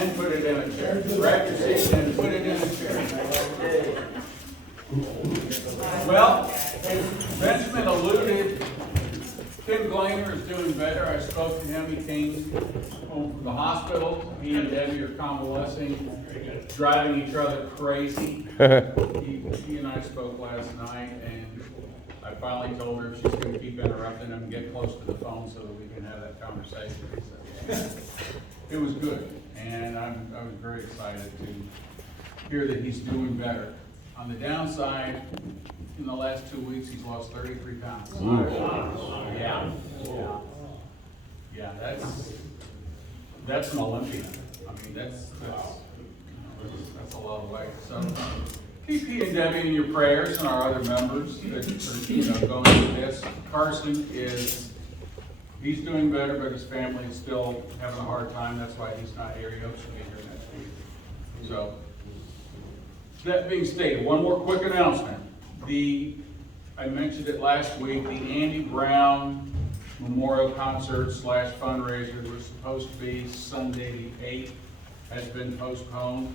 and put it in a chair. Grab your seat and put it in a chair. Well, as Benjamin alluded, Tim Glainer is doing better. I spoke to him. He came home from the hospital. He and Debbie are convalescing, driving each other crazy. He and I spoke last night, and I finally told her if she's going to keep interrupting him, get close to the phone so that we can have that conversation. So, it was good, and I was very excited to hear that he's doing better. On the downside, in the last 2 weeks, he's lost 33 pounds. Yeah, that's an Olympian. I mean, that's a lot of weight. So keep he and Debbie in your prayers and our other members that are going through this. Carson he's doing better, but his family is still having a hard time. That's why he's not here. He hopes to be here next week. So that being stated, one more quick announcement. I mentioned it last week, the Andy Brown Memorial Concert / fundraiser that was supposed to be Sunday the 8th has been postponed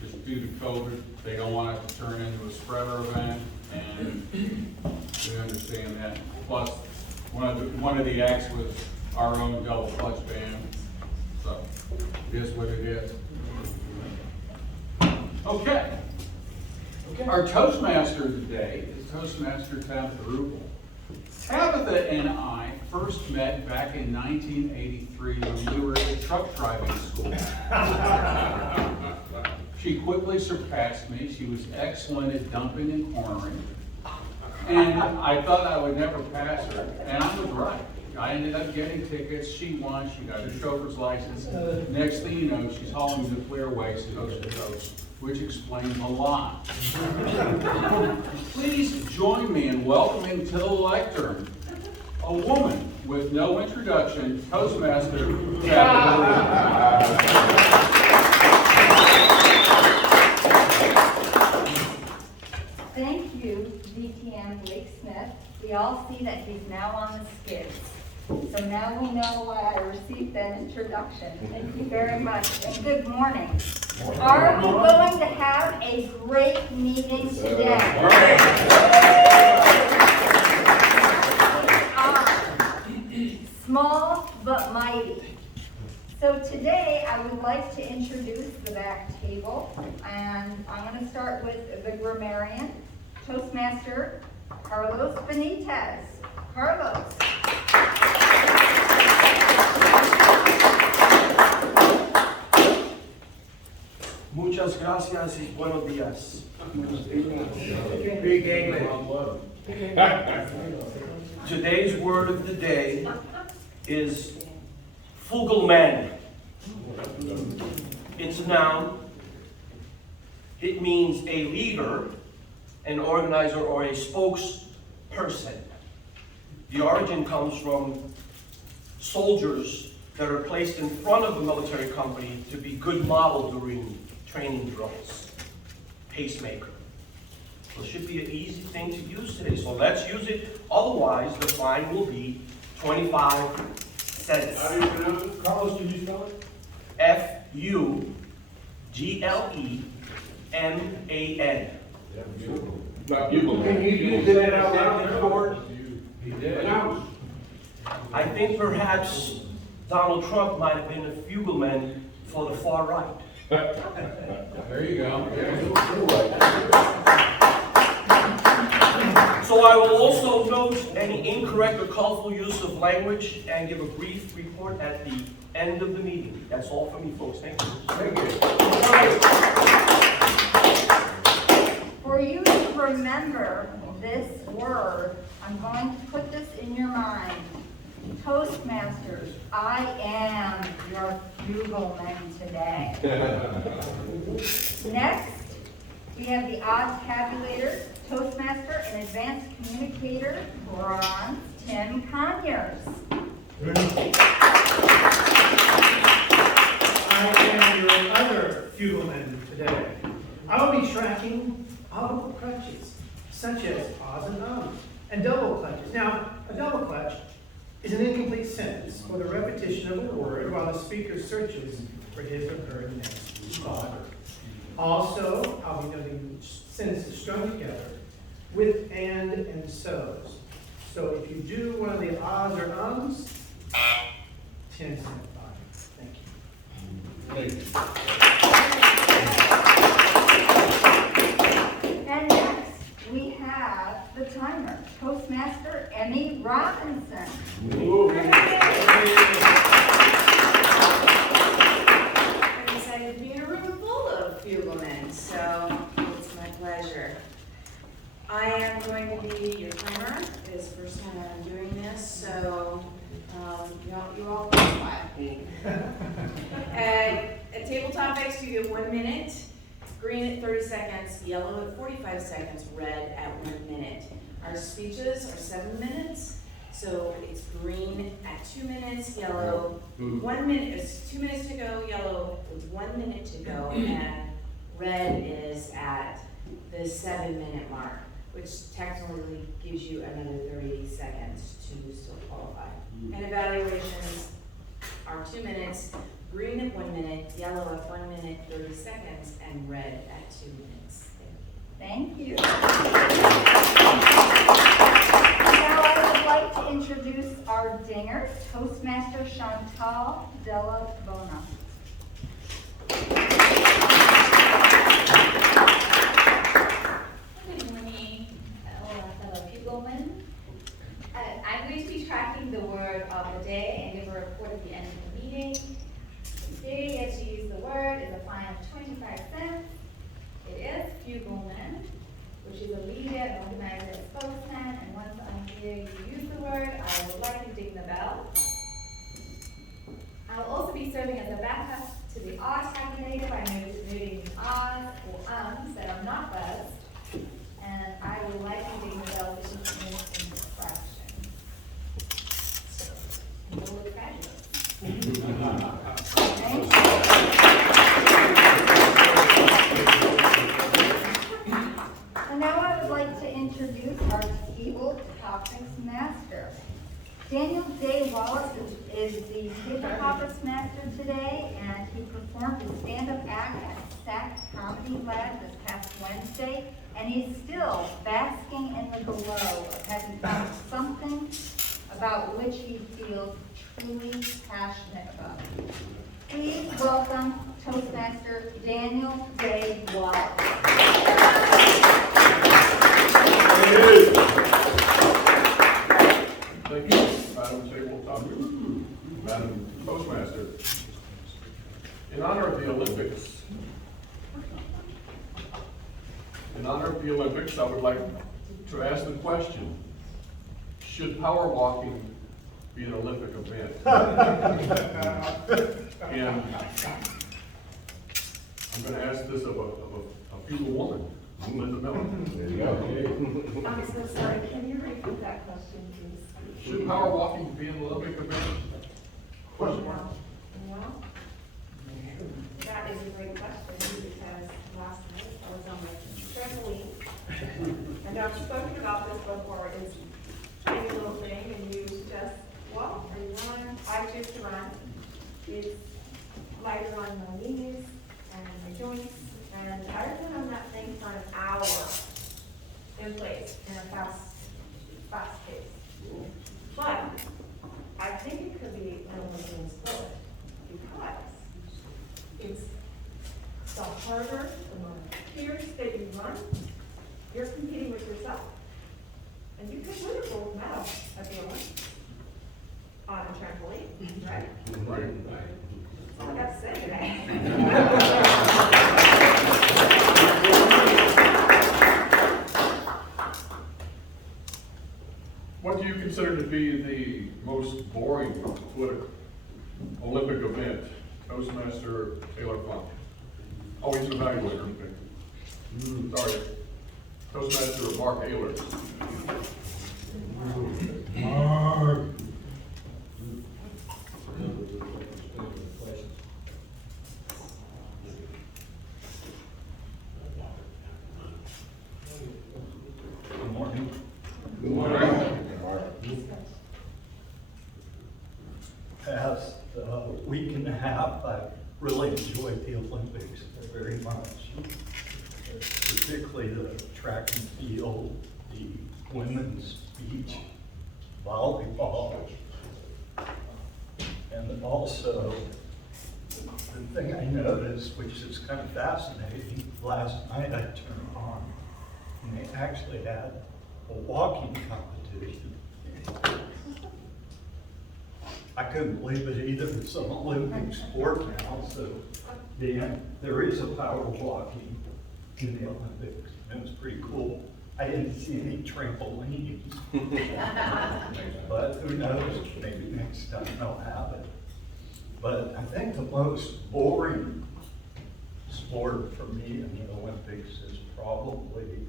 just due to COVID. They don't want it to turn into a spreader event, and we understand that. Plus, one of the acts was our own double clutch band, so it is what it is. Okay. Our Toastmaster today is Toastmaster Tabitha Rubel. Tabitha and I first met back in 1983 when we were at truck driving school. She quickly surpassed me. She was excellent at dumping and cornering. And I thought I would never pass her, and I was right. I ended up getting tickets. She won. She got a chauffeur's license. Next thing you know, she's hauling nuclear waste coast to coast, which explains a lot. Please join me in welcoming to the lectern a woman with no introduction, Toastmaster Tabitha. Thank you, DTM Blake Smith. We all see that he's now on the skids. So now we know why I received that introduction. Thank you very much, and good morning. Are we going to have a great meeting today? We are. Small but mighty. So today I would like to introduce the back table, and I'm going to start with the grammarian, Toastmaster Carlos Benitez. Carlos. Muchas gracias y buenos días. Big English. Today's word of the day is Fugelman. It's a noun. It means a leader, an organizer, or a spokesperson. The origin comes from soldiers that are placed in front of a military company to be good model during training drills. Pacemaker. So it should be an easy thing to use today. So let's use it. Otherwise, the fine will be 25 cents. How do you pronounce it? Carlos, did you spell it? F-U-G-L-E-M-A-N. Can you use that out loud before? He did. I think perhaps Donald Trump might have been a fugleman for the far right. There you go. So I will also note any incorrect or colorful use of language and give a brief report at the end of the meeting. That's all from me, folks. Thank you. Thank you. For you to remember this word, I'm going to put this in your mind. Toastmasters, I am your fugleman today. Next, we have the odd tabulator, Toastmaster, and advanced communicator, bronze, Tim Conyers. I am your other fugleman today. I will be tracking audible clutches, such as pause and and double clutches. Now, a double clutch is an incomplete sentence or the repetition of a word while the speaker searches for his or her next father. Also, I'll be noting sentences strung together with and so's. So if you do one of the ahs or ums, 10 cent fine. Thank you. And next, we have the timer, Toastmaster Emmy Robinson. I'm excited to be in a room full of fuglemen, so it's my pleasure. I am going to be your timer. It's the first time I'm doing this, so you all qualify. At table topics, you get 1 minute, green at 30 seconds, yellow at 45 seconds, red at 1 minute. Our speeches are 7 minutes, so it's green at 2 minutes, yellow 1 minute, it's 2 minutes to go, yellow with 1 minute to go, and red is at the 7-minute mark, which technically gives you another 30 seconds to still qualify. And evaluations are 2 minutes, green at 1 minute, yellow at 1 minute, 30 seconds, and red at 2 minutes. Thank you. Now I would like to introduce our dingers, Toastmaster Chantal Della Bona. Good morning, fellow fuglemen. I'm going to be tracking the word of the day and give a report at the end of the meeting. The day as you use the word is a fine of 25 cents. It is fugleman, which is a leader, an organizer, a spokesman, and once I hear you use the word, I would like to ding the bell. I will also be serving as a backup to the R tabulator by moving the R's or ums that are not buzzed, and I would like to ding the bell for each minute in fraction. It will look fabulous. Thank you. And now I would like to introduce our table topics master. Daniel Day Wallace is the table topics master today, and he performed a stand-up act at SAC Comedy Lab this past Wednesday, and he's still basking in the glow of having found something about which he feels truly passionate about. Please welcome Toastmaster Daniel Day Wallace. Thank you, Madam Tabletop, Madam Toastmaster. In honor of the Olympics, I would like to ask the question, should power walking be an Olympic event? And I'm going to ask this of a feudal woman, Linda Miller. I'm so sorry, can you repeat that question, please? Should power walking be an Olympic event? Question mark. Well, that is a great question, because last night I was on my trampoline, and I've spoken about this before, it's a little thing, and you just walk or you run. I choose to run. It's lighter on my knees and my joints, and I've been on that thing for an hour in place, in a fast pace. But I think it could be an Olympian sport, because it's the harder, the more fierce that you run, you're competing with yourself. And you could win a gold medal at the Olympics on a trampoline, right? Right. That's all I got to say today. What do you consider to be the most boring Olympic event? Toastmaster Taylor Funk. Oh, he's an evaluator. Okay. Sorry. Toastmaster Mark Ayler. Mark. Good morning. Good morning. Past week and a half, I've really enjoyed the Olympics very much, particularly the track and field, the women's beach volleyball, and also the thing I noticed, which is kind of fascinating, last night I turned on, and they actually had a walking competition. I couldn't believe it either. It's an Olympic sport now, so there is a power walking in the Olympics, and it's pretty cool. I didn't see any trampolines, but who knows, maybe next time they'll have it. But I think the most boring sport for me in the Olympics is probably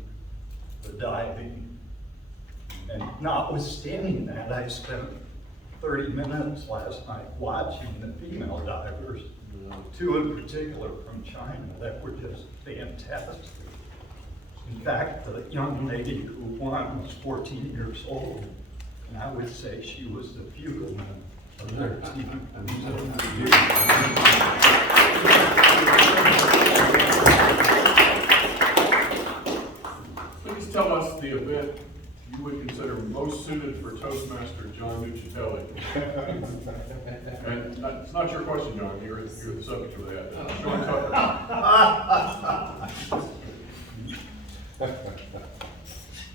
the diving. And notwithstanding that, I spent 30 minutes last night watching the female divers, two in particular from China that were just fantastic. In fact, the young lady who won was 14 years old, and I would say she was the fugleman of their team. Please tell us the event you would consider most suited for Toastmaster John Nuccitelli. And it's not your question, John, you're the subject of that. Sean Tucker.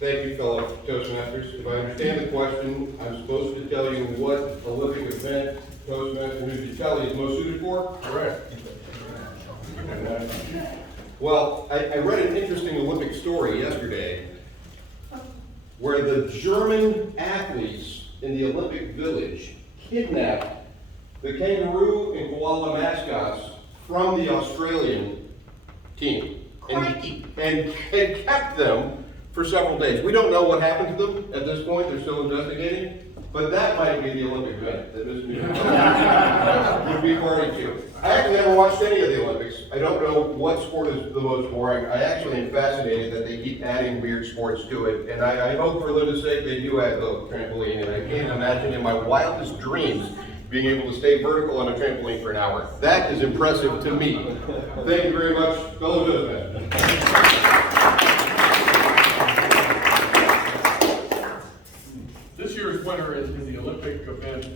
Thank you, fellow Toastmasters. If I understand the question, I'm supposed to tell you what Olympic event Toastmaster Nuccitelli is most suited for? Correct. Well, I read an interesting Olympic story yesterday where the German athletes in the Olympic Village kidnapped the kangaroo and koala mascots from the Australian team and kept them for several days. We don't know what happened to them at this point. They're still investigating. But that might be the Olympic event that Mr. Nuccitelli would be party to. I actually never watched any of the Olympics. I don't know what sport is the most boring. I actually am fascinated that they keep adding weird sports to it. And I hope for Linda's sake they do add the trampoline. And I can't imagine in my wildest dreams being able to stay vertical on a trampoline for an hour. That is impressive to me. Thank you very much, fellow Toastmasters. This year's winner in the Olympic event,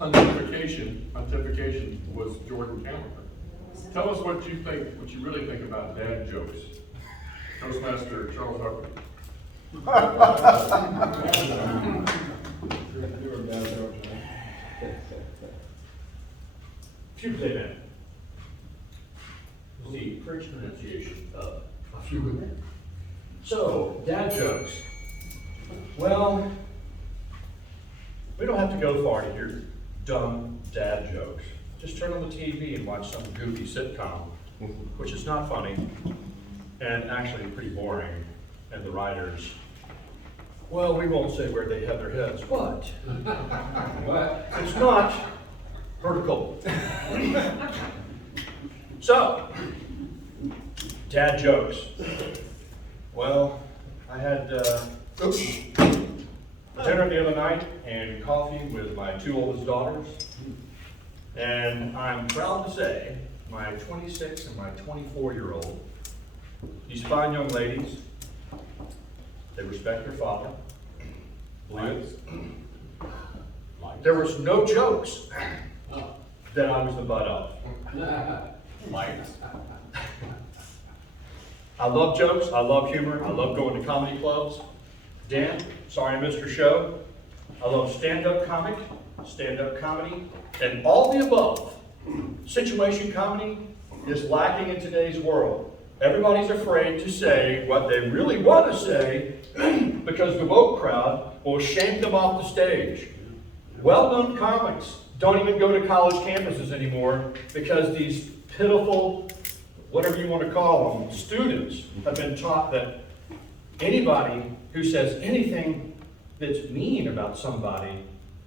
pontification was Jordan Cameron. Tell us what you really think about dad jokes. Toastmaster Charles Huckabee. Few play man. The French pronunciation of a few women. So, dad jokes. Well, we don't have to go far to hear dumb dad jokes. Just turn on the TV and watch some goofy sitcom, which is not funny, and actually pretty boring. And the writers, well, we won't say where they have their heads, but it's not vertical. So, dad jokes. Well, I had dinner the other night and coffee with my two oldest daughters. And I'm proud to say my 26 and my 24-year-old, these fine young ladies, they respect their father. There was no jokes that I was the butt of. I love jokes, I love humor, I love going to comedy clubs. Dan, sorry I missed your show. I love stand-up comedy, and all the above. Situation comedy is lacking in today's world. Everybody's afraid to say what they really want to say because the woke crowd will shame them off the stage. Well-known comics don't even go to college campuses anymore because these pitiful, whatever you want to call them, students have been taught that anybody who says anything that's mean about somebody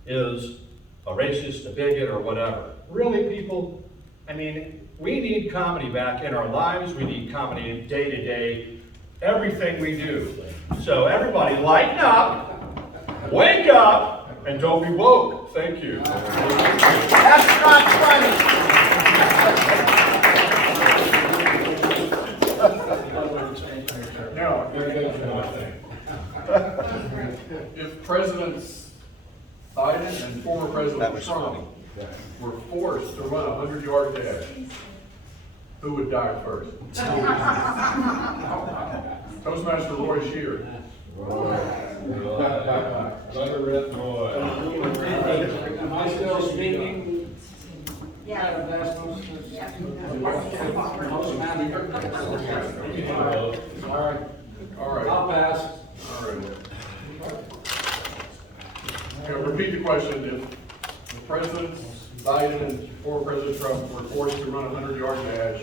is a racist, a bigot, or whatever. Really, people, I mean, we need comedy back in our lives. We need comedy day to day, everything we do. So everybody lighten up, wake up, and don't be woke. Thank you. That's not funny. Now, if Presidents Biden and former President Trump were forced to run a 100-yard dash, who would die first? Toastmaster Roy Shear. Am I still speaking? Yeah. All right. I'll pass. All right. Okay, repeat the question. If President Biden and former President Trump were forced to run a 100-yard dash,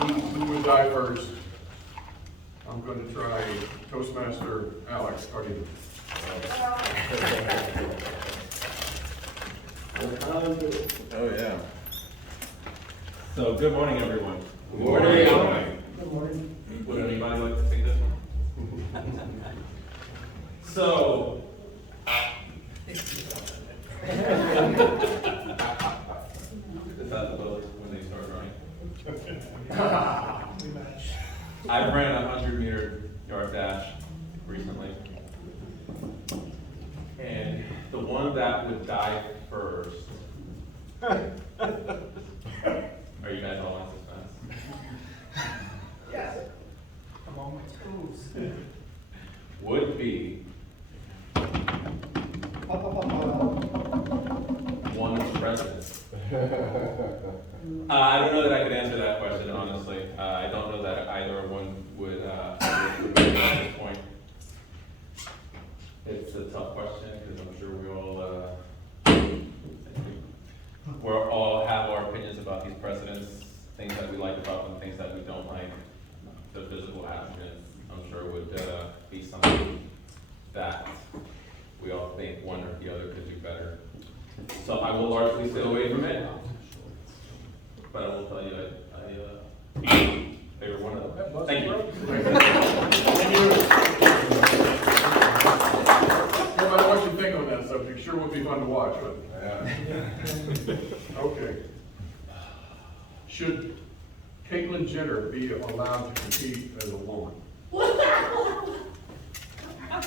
who would die first? I'm going to try Toastmaster Alex Cardenas. Oh, yeah. So, good morning, everyone. Good morning. Good morning. Would anybody like to take this one? So, is that the vote when they start running? I ran a 100-meter yard dash recently. And the one that would die first. Are you guys all in suspense? Yes. Would be one of the presidents. I don't know that I could answer that question, honestly. I don't know that either one would at this point. It's a tough question because I'm sure we all have our opinions about these presidents, things that we like about them, things that we don't like. The physical attributes, I'm sure, would be something that we all think one or the other could do better. So I will largely stay away from it, but I will tell you I favor one of them. Thank you. Everybody, what you think on that subject? Sure would be fun to watch, but. Okay. Should Caitlyn Jenner be allowed to compete as a woman?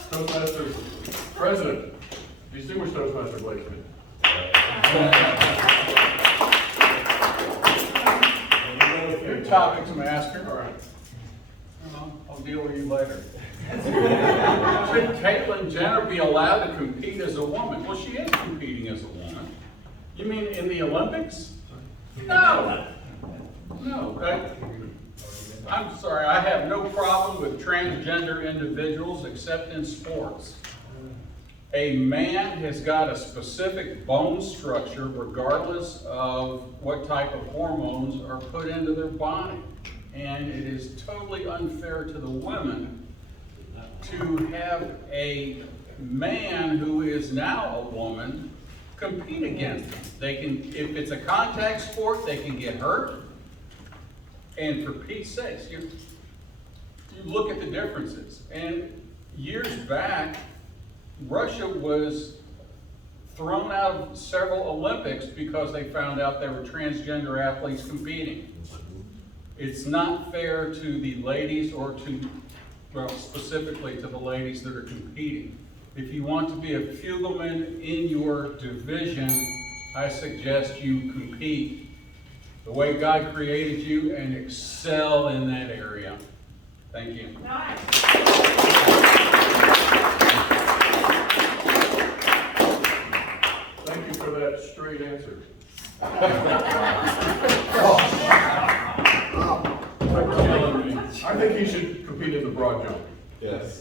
Toastmasters President, distinguished Toastmaster Blake Smith. Your topic's master. All right. I'll deal with you later. Should Caitlyn Jenner be allowed to compete as a woman? Well, she is competing as a woman. You mean in the Olympics? No. No. I'm sorry, I have no problem with transgender individuals except in sports. A man has got a specific bone structure regardless of what type of hormones are put into their body. And it is totally unfair to the women to have a man who is now a woman compete against them. They can, if it's a contact sport, they can get hurt. And for Pete's sakes, you look at the differences. And years back, Russia was thrown out of several Olympics because they found out there were transgender athletes competing. It's not fair to the ladies or to, well, specifically to the ladies that are competing. If you want to be a fugleman in your division, I suggest you compete the way God created you and excel in that area. Thank you. Nice. Thank you for that straight answer. I think he should compete in the broad jump. Yes.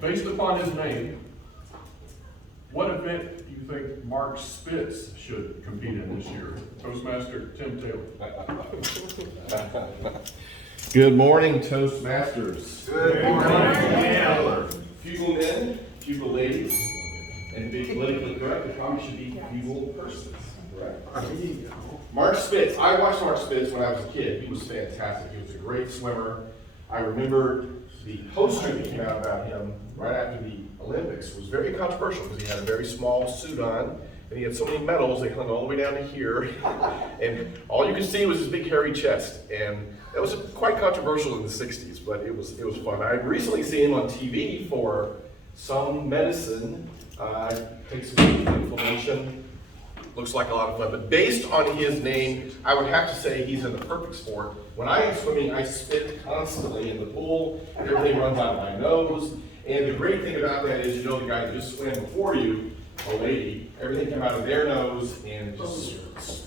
Based upon his name, what event do you think Mark Spitz should compete in this year? Toastmaster Tim Taylor. Good morning, Toastmasters. Good morning. Fugal men, fugal ladies, and to be politically correct, it probably should be fugal persons, correct? Mark Spitz, I watched Mark Spitz when I was a kid. He was fantastic. He was a great swimmer. I remember the poster that came out about him right after the Olympics was very controversial because he had a very small suit on, and he had so many medals, they hung all the way down to here, and all you could see was his big hairy chest, and that was quite controversial in the 60s, but it was fun. I recently seen him on TV for some medicine, takes some inflammation, looks like a lot of fun, but based on his name, I would have to say he's in the perfect sport. When I am swimming, I spit constantly in the pool, everything runs out of my nose, and the great thing about that is, you know, the guy that just swam before you, a lady, everything came out of their nose and just,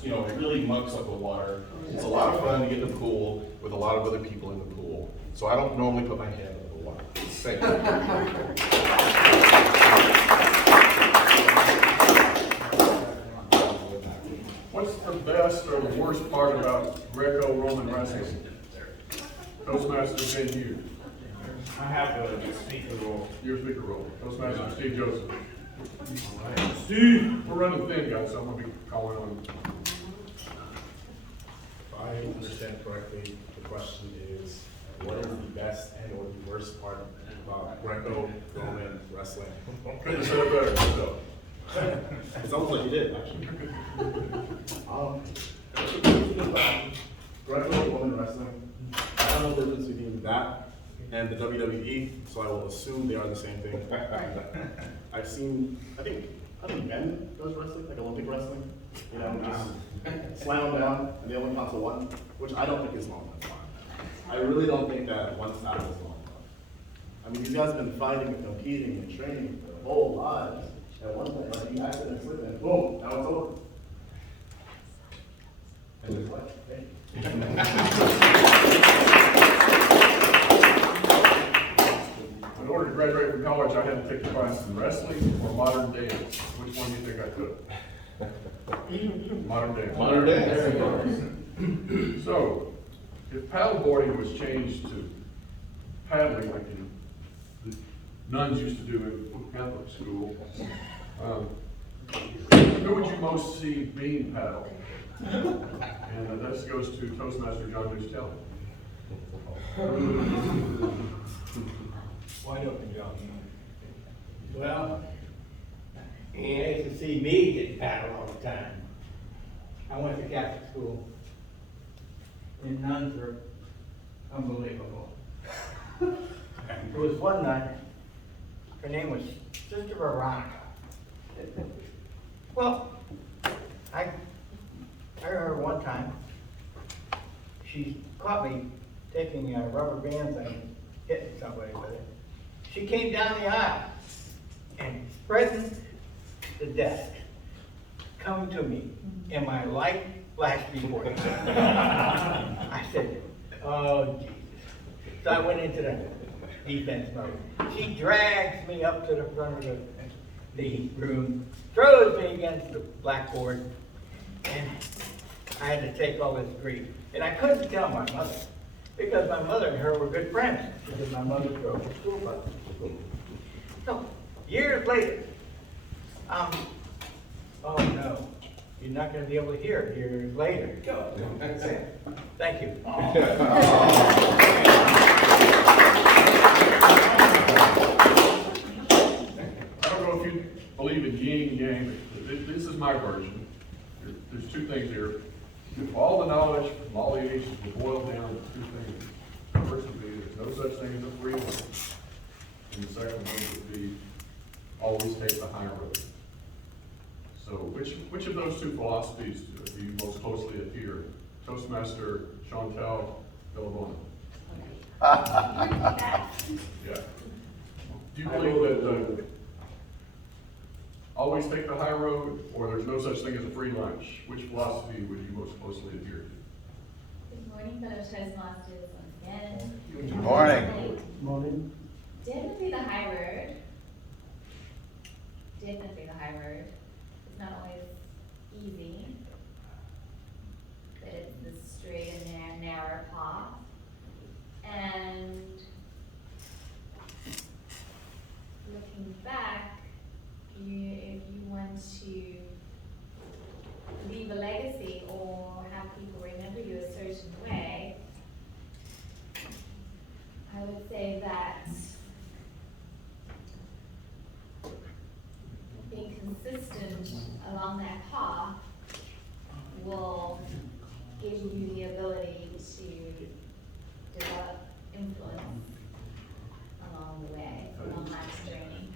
you know, it really mucks up the water. It's a lot of fun to get in the pool with a lot of other people in the pool. So I don't normally put my hand in the water. Thank you. What's the best or the worst part about Greco-Roman wrestling? Toastmasters in you. I have a speaker role. Your speaker role. Toastmaster Steve Joseph. Steve, we're running thin, guys, so I'm gonna be calling on. If I understand correctly, the question is, what is the best and or the worst part about Greco-Roman wrestling? Couldn't have said it better myself. It sounds like you did, actually. Greco-Roman wrestling, I don't know the difference between that and the WWE, so I will assume they are the same thing. I've seen, I think men does wrestling, like Olympic wrestling, you know, just slam them down and they only count to one, which I don't think is long enough. I really don't think that one style is long enough. I mean, these guys have been fighting and competing and training their whole lives. At one point, like, you accidentally slip and boom, now it's over. And it's like, In order to graduate from college, I had to take a class in wrestling or modern dance. Which one do you think I took? Modern dance. Modern dance. So, if paddleboarding was changed to paddling like the nuns used to do in Catholic school, who would you most see being paddled? And this goes to Toastmaster John Newstell. Wide open, John. Well, he used to see me get paddled all the time. I went to Catholic school. The nuns were unbelievable. There was one nun, her name was Sister Veronica. Well, I heard her one time. She caught me taking rubber bands and hitting somebody with it. She came down the aisle and spreading the desk, come to me, and my light flashed before me. I said, oh, Jesus. So I went into the defense mode. She drags me up to the front of the room, throws me against the blackboard, and I had to take all this grief. And I couldn't tell my mother, because my mother and her were good friends, because my mother drove the school bus. So, years later, oh no, you're not going to be able to hear it years later. Thank you. I don't know if you believe in yin and yang, but this is my version. There's two things here. If all the knowledge from all the ages will boil down to two things. The first would be there's no such thing as a free lunch. And the second one would be always take the high road. So which of those two philosophies do you most closely adhere? Toastmaster Chantel Villabona. Yeah. Do you believe that always take the high road, or there's no such thing as a free lunch? Which philosophy would you most closely adhere to? Good morning, fellow Toastmasters, once again. Good morning. Morning. Definitely the high road. Definitely the high road. It's not always easy, but it's the straight and narrow path. And looking back, if you want to leave a legacy or have people remember you a certain way, I would say that along that path will give you the ability to develop influence along the way, along life's journey.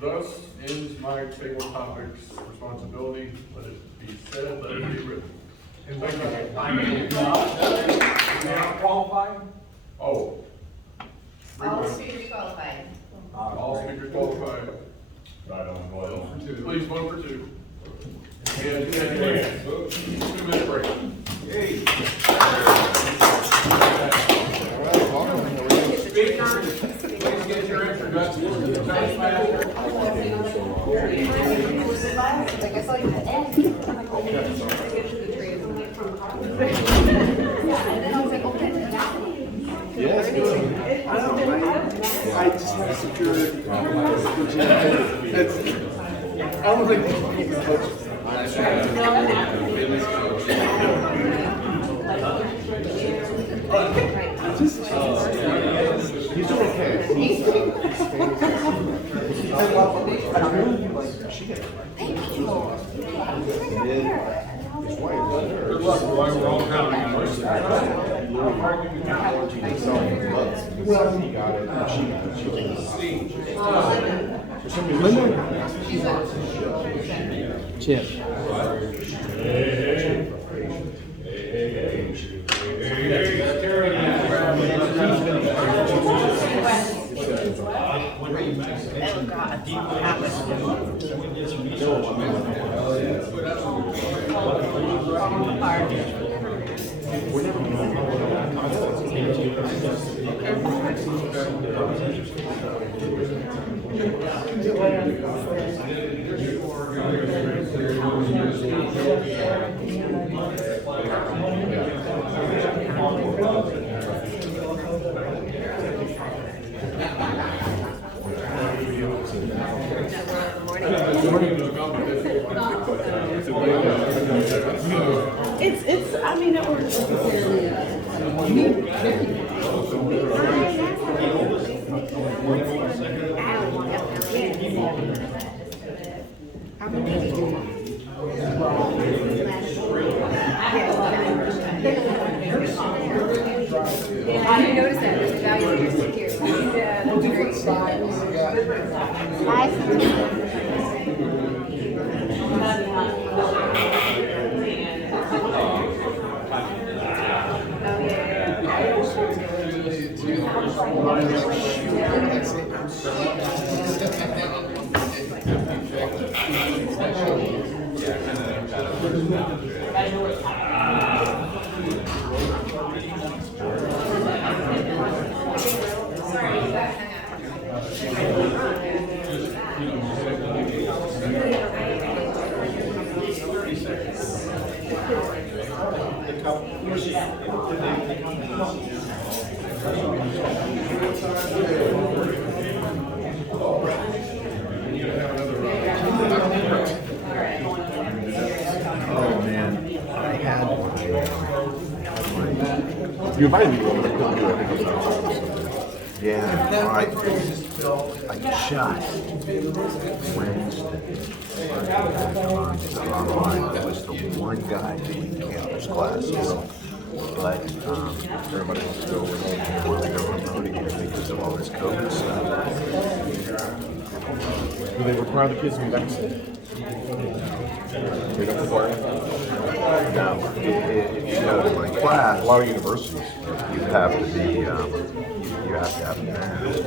Thus ends my table topics responsibility. Let it be said, let it be written. Thank you. Not qualified? Oh. All speakers qualified. All speakers qualified. Right on, well. Please vote for two. And 2-minute break. Speakers, please get your introductions to the Toastmasters. Like I saw you at end. And then I was like, okay, Yes, I just have security. I'm he's doing okay. Good luck, boy, we're all counting on you. He got it, and she got it. She got it. For some reason, Chip. I mean, it was. I didn't notice that, there's a value in your security. Yeah. Different styles. oh man, I had. You invited me over, but I couldn't do it. Yeah, I just online. That was the one guy taking campus classes. But everybody wants to go before they go remote again because of all this COVID stuff. Do they require the kids to be vaccinated? They don't require it? No. If you go to my class, a lot of universities, you have to be, you have to have a mask.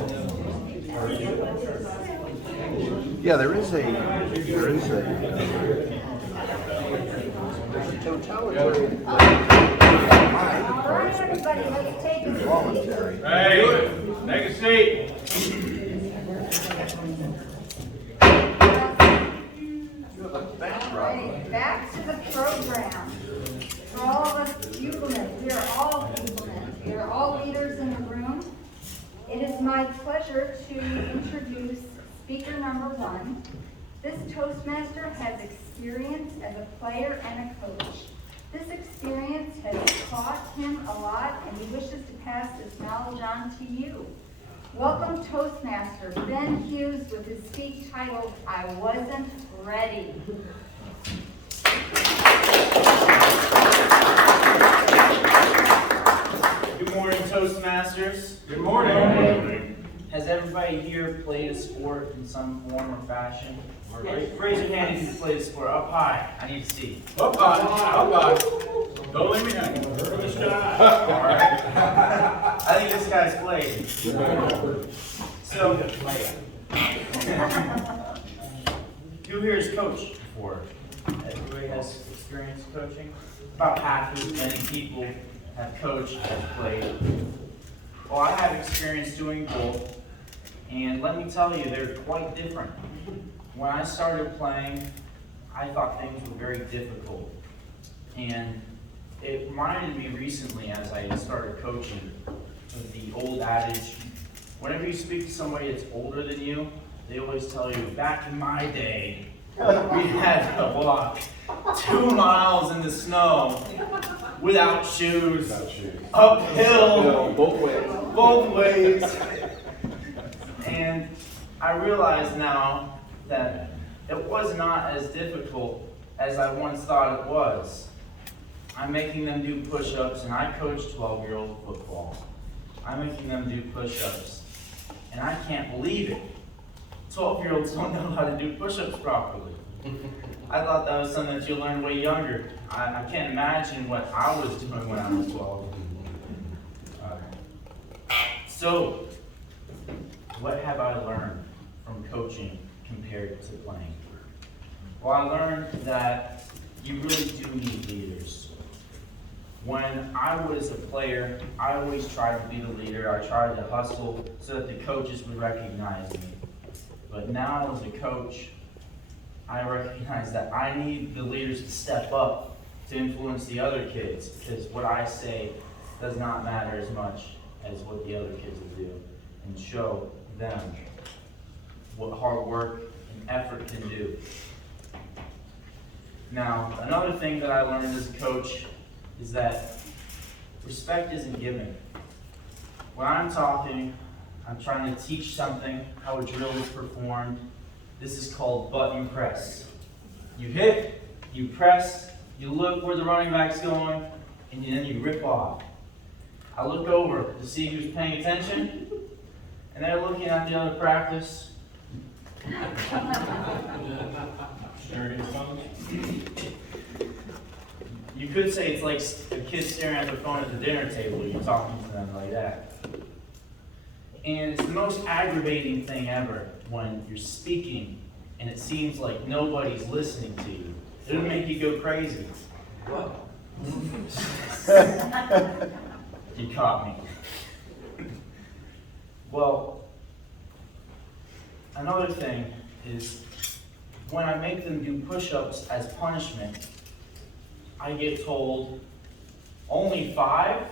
Yeah, there is a totalitarian. All right, everybody, let's take a Voluntary. Hey, take a seat. Alright, back to the program. For all of us pupilmen, we are all pupilmen. We are all leaders in the room. It is my pleasure to introduce speaker number 1. This Toastmaster has experience as a player and a coach. This experience has taught him a lot, and he wishes to on to you. Welcome Toastmaster Ben Hughes with his speech titled, I Wasn't Ready. Good morning, Toastmasters. Good morning. Has everybody here played a sport in some form or fashion? Raise your hand if you played a sport. Up high. I need to see. Up high, up high. Don't leave me hanging. All right. I think this guy's played. So, who here has coached before? Everybody has experience coaching? About half as many people have coached as played. Well, I have experience doing both, and let me tell you, they're quite different. When I started playing, I thought things were very difficult. And it reminded me recently as I started coaching of the old adage, whenever you speak to somebody that's older than you, they always tell you, back in my day, we had to walk 2 miles in the snow without shoes, uphill, both ways. And I realize now that it was not as difficult as I once thought it was. I'm making them do push-ups, and I coach 12-year-old football. I'm making them do push-ups, and I can't believe it. 12-year-olds don't know how to do push-ups properly. I thought that was something that you learn way younger. I can't imagine what I was doing when I was 12. So, what have I learned from coaching compared to playing? Well, I learned that you really do need leaders. When I was a player, I always tried to be the leader. I tried to hustle so that the coaches would recognize me. But now as a coach, I recognize that I need the leaders to step up to influence the other kids, because what I say does not matter as much as what the other kids will do, and show them what hard work and effort can do. Now, another thing that I learned as a coach is that respect isn't given. When I'm talking, I'm trying to teach something, how a drill is performed. This is called button press. You hit, you press, you look where the running back's going, and then you rip off. I look over to see who's paying attention, and they're looking at the other practice. You could say it's like a kid staring at their phone at the dinner table. You're talking to them like that. And it's the most aggravating thing ever when you're speaking and it seems like nobody's listening to you. It'll make you go crazy. You caught me. Well, another thing is when I make them do push-ups as punishment, I get told, only 5?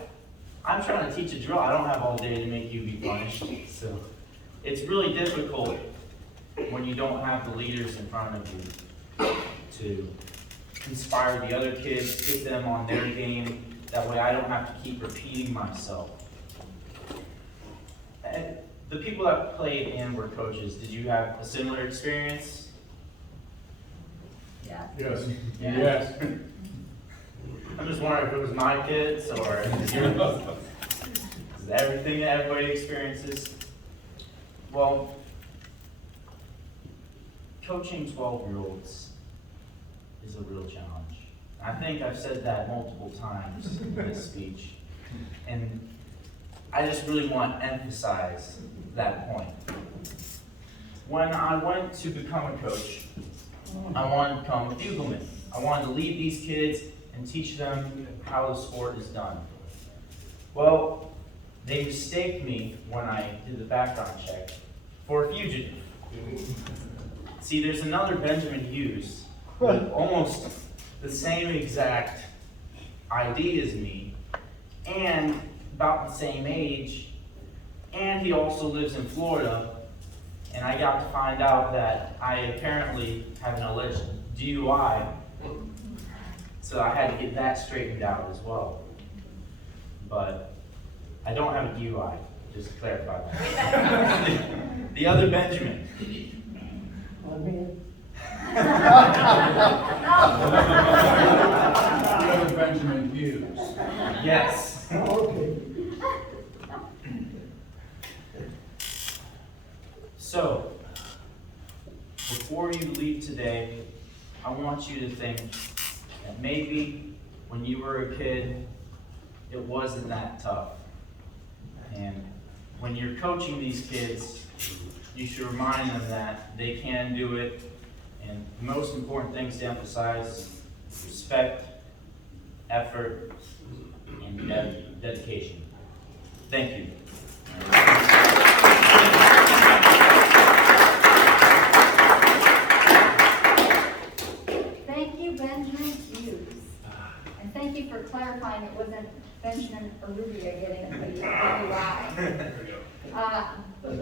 I'm trying to teach a drill. I don't have all day to make you be punished. So it's really difficult when you don't have the leaders in front of you to inspire the other kids, get them on their game. That way I don't have to keep repeating myself. And the people that played and were coaches, did you have a similar experience? Yeah. Yes. Yes. I'm just wondering if it was my kids or is everything that everybody experiences. Well, coaching 12-year-olds is a real challenge. I think I've said that multiple times in this speech, and I just really want to emphasize that point. When I went to become a coach, I wanted to become a bugleman. I wanted to lead these kids and teach them how the sport is done. Well, they mistaked me when I did the background check for a fugitive. See, there's another Benjamin Hughes with almost the same exact ID as me, and about the same age, and he also lives in Florida, and I got to find out that I apparently have an alleged DUI, so I had to get that straightened out as well. But I don't have a DUI. Just to clarify that. The other Benjamin. Brother Benjamin Hughes. Yes. So, before you leave today, I want you to think that maybe when you were a kid, it wasn't that tough. And when you're coaching these kids, you should remind them that they can do it. And the most important things to emphasize: respect, effort, and dedication. Thank you. Thank you, Benjamin Hughes. And thank you for clarifying it wasn't Benjamin Arubia getting a DUI.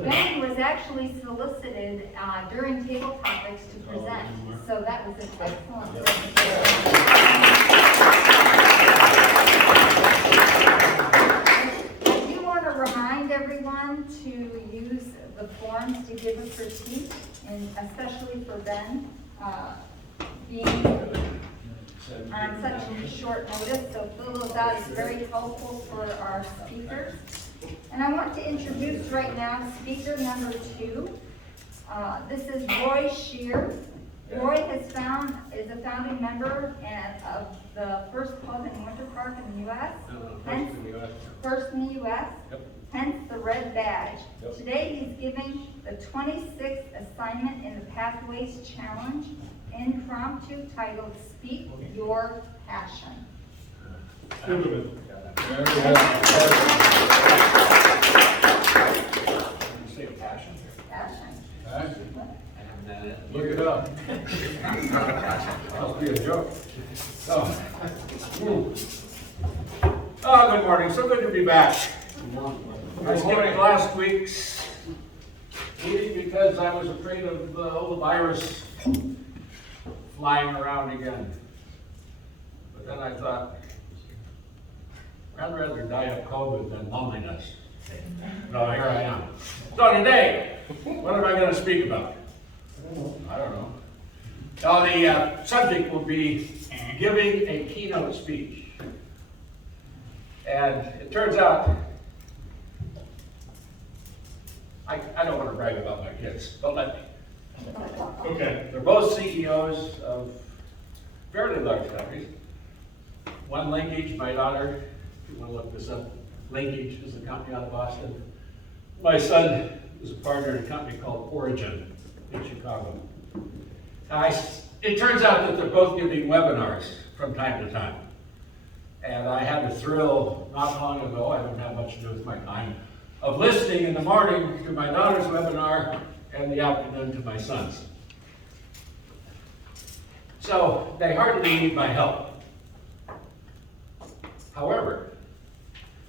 Ben was actually solicited during table topics to present, so that was an excellent presentation. I do want to remind everyone to use the forms to give a critique, and especially for Ben, being on such short notice, so fill those out. It's very helpful for our speakers. And I want to introduce right now speaker number 2. This is Roy Shear. Roy is a founding member of the first club in Winter Park in the U.S. First in the U.S. Hence the red badge. Today he's giving the 26th assignment in the Pathways Challenge, impromptu, titled Speak Your Passion. Say passion. Passion. Look it up. Must be a joke. Good morning, so good to be back. I skipped last week's meeting because I was afraid of the old virus flying around again. But then I thought, I'd rather die of COVID than loneliness. No, here I am. So today, what am I going to speak about? I don't know. Now the subject will be giving a keynote speech. And it turns out, I don't want to brag about my kids, but let me. Okay. They're both CEOs of fairly large companies. One Linkage, my daughter, if you want to look this up, Linkage is a company out of Boston. My son is a partner in a company called Origin in Chicago. It turns out that they're both giving webinars from time to time. And I had the thrill, not long ago, I don't have much to do with my time, of listening in the morning to my daughter's webinar and the afternoon to my son's. So they hardly need my help. However,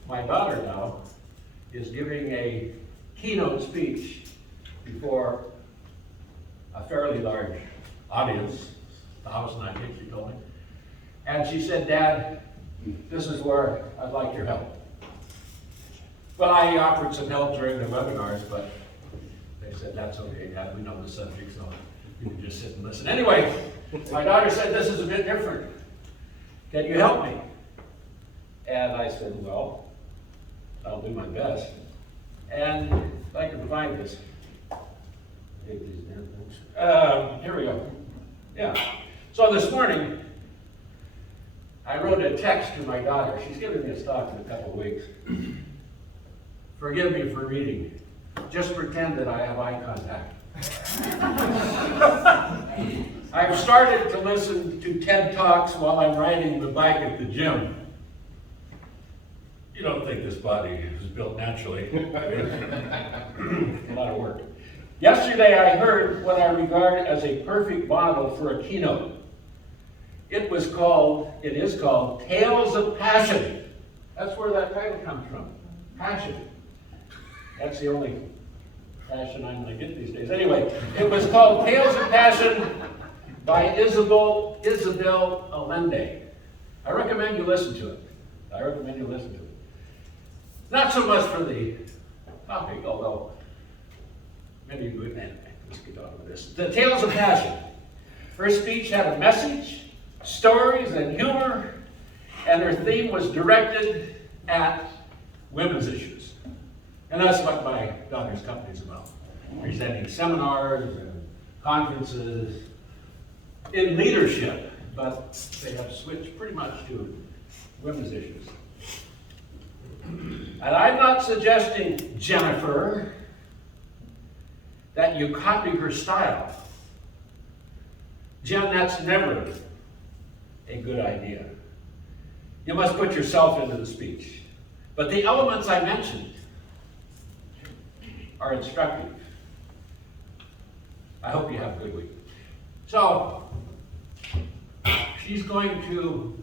my daughter now is giving a keynote speech before a fairly large audience, 1,000 I think she told me. And she said, Dad, this is where I'd like your help. Well, I offered some help during the webinars, but they said, that's okay, Dad, we know the subject, so you can just sit and listen. Anyway, my daughter said, this is a bit different. Can you help me? And I said, well, I'll do my best. And if I can find this. Here we go. Yeah. So this morning, I wrote a text to my daughter. She's giving me a talk in a couple of weeks. Forgive me for reading. Just pretend that I have eye contact. I've started to listen to TED Talks while I'm riding the bike at the gym. You don't think this body is built naturally. A lot of work. Yesterday I heard what I regard as a perfect model for a keynote. It is called Tales of Passion. That's where that title comes from. Passion. That's the only passion I'm going to get these days. Anyway, it was called Tales of Passion by Isabel Allende. I recommend you listen to it. Not so much for the topic, although many of you wouldn't. Let's get on with this. The Tales of Passion. Her speech had a message, stories, and humor, and her theme was directed at women's issues. And that's what my daughter's company is about. Presenting seminars and conferences in leadership, but they have switched pretty much to women's issues. And I'm not suggesting, Jennifer, that you copy her style. Jen, that's never a good idea. You must put yourself into the speech. But the elements I mentioned are instructive. I hope you have a good week. So, she's going to,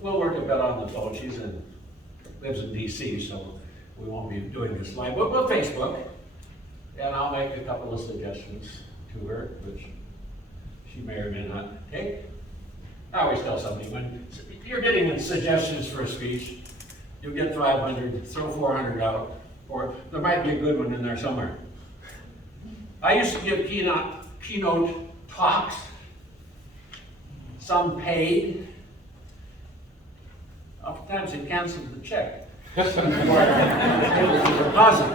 we'll work a bit on the phone. She lives in DC, so we won't be doing this live. But we'll Facebook, and I'll make a couple of suggestions to her, which she may or may not take. I always tell somebody, when you're getting suggestions for a speech, you'll get 500, throw 400 out, or there might be a good one in there somewhere. I used to give keynote talks, some paid. Oftentimes they canceled the check. It was a deposit.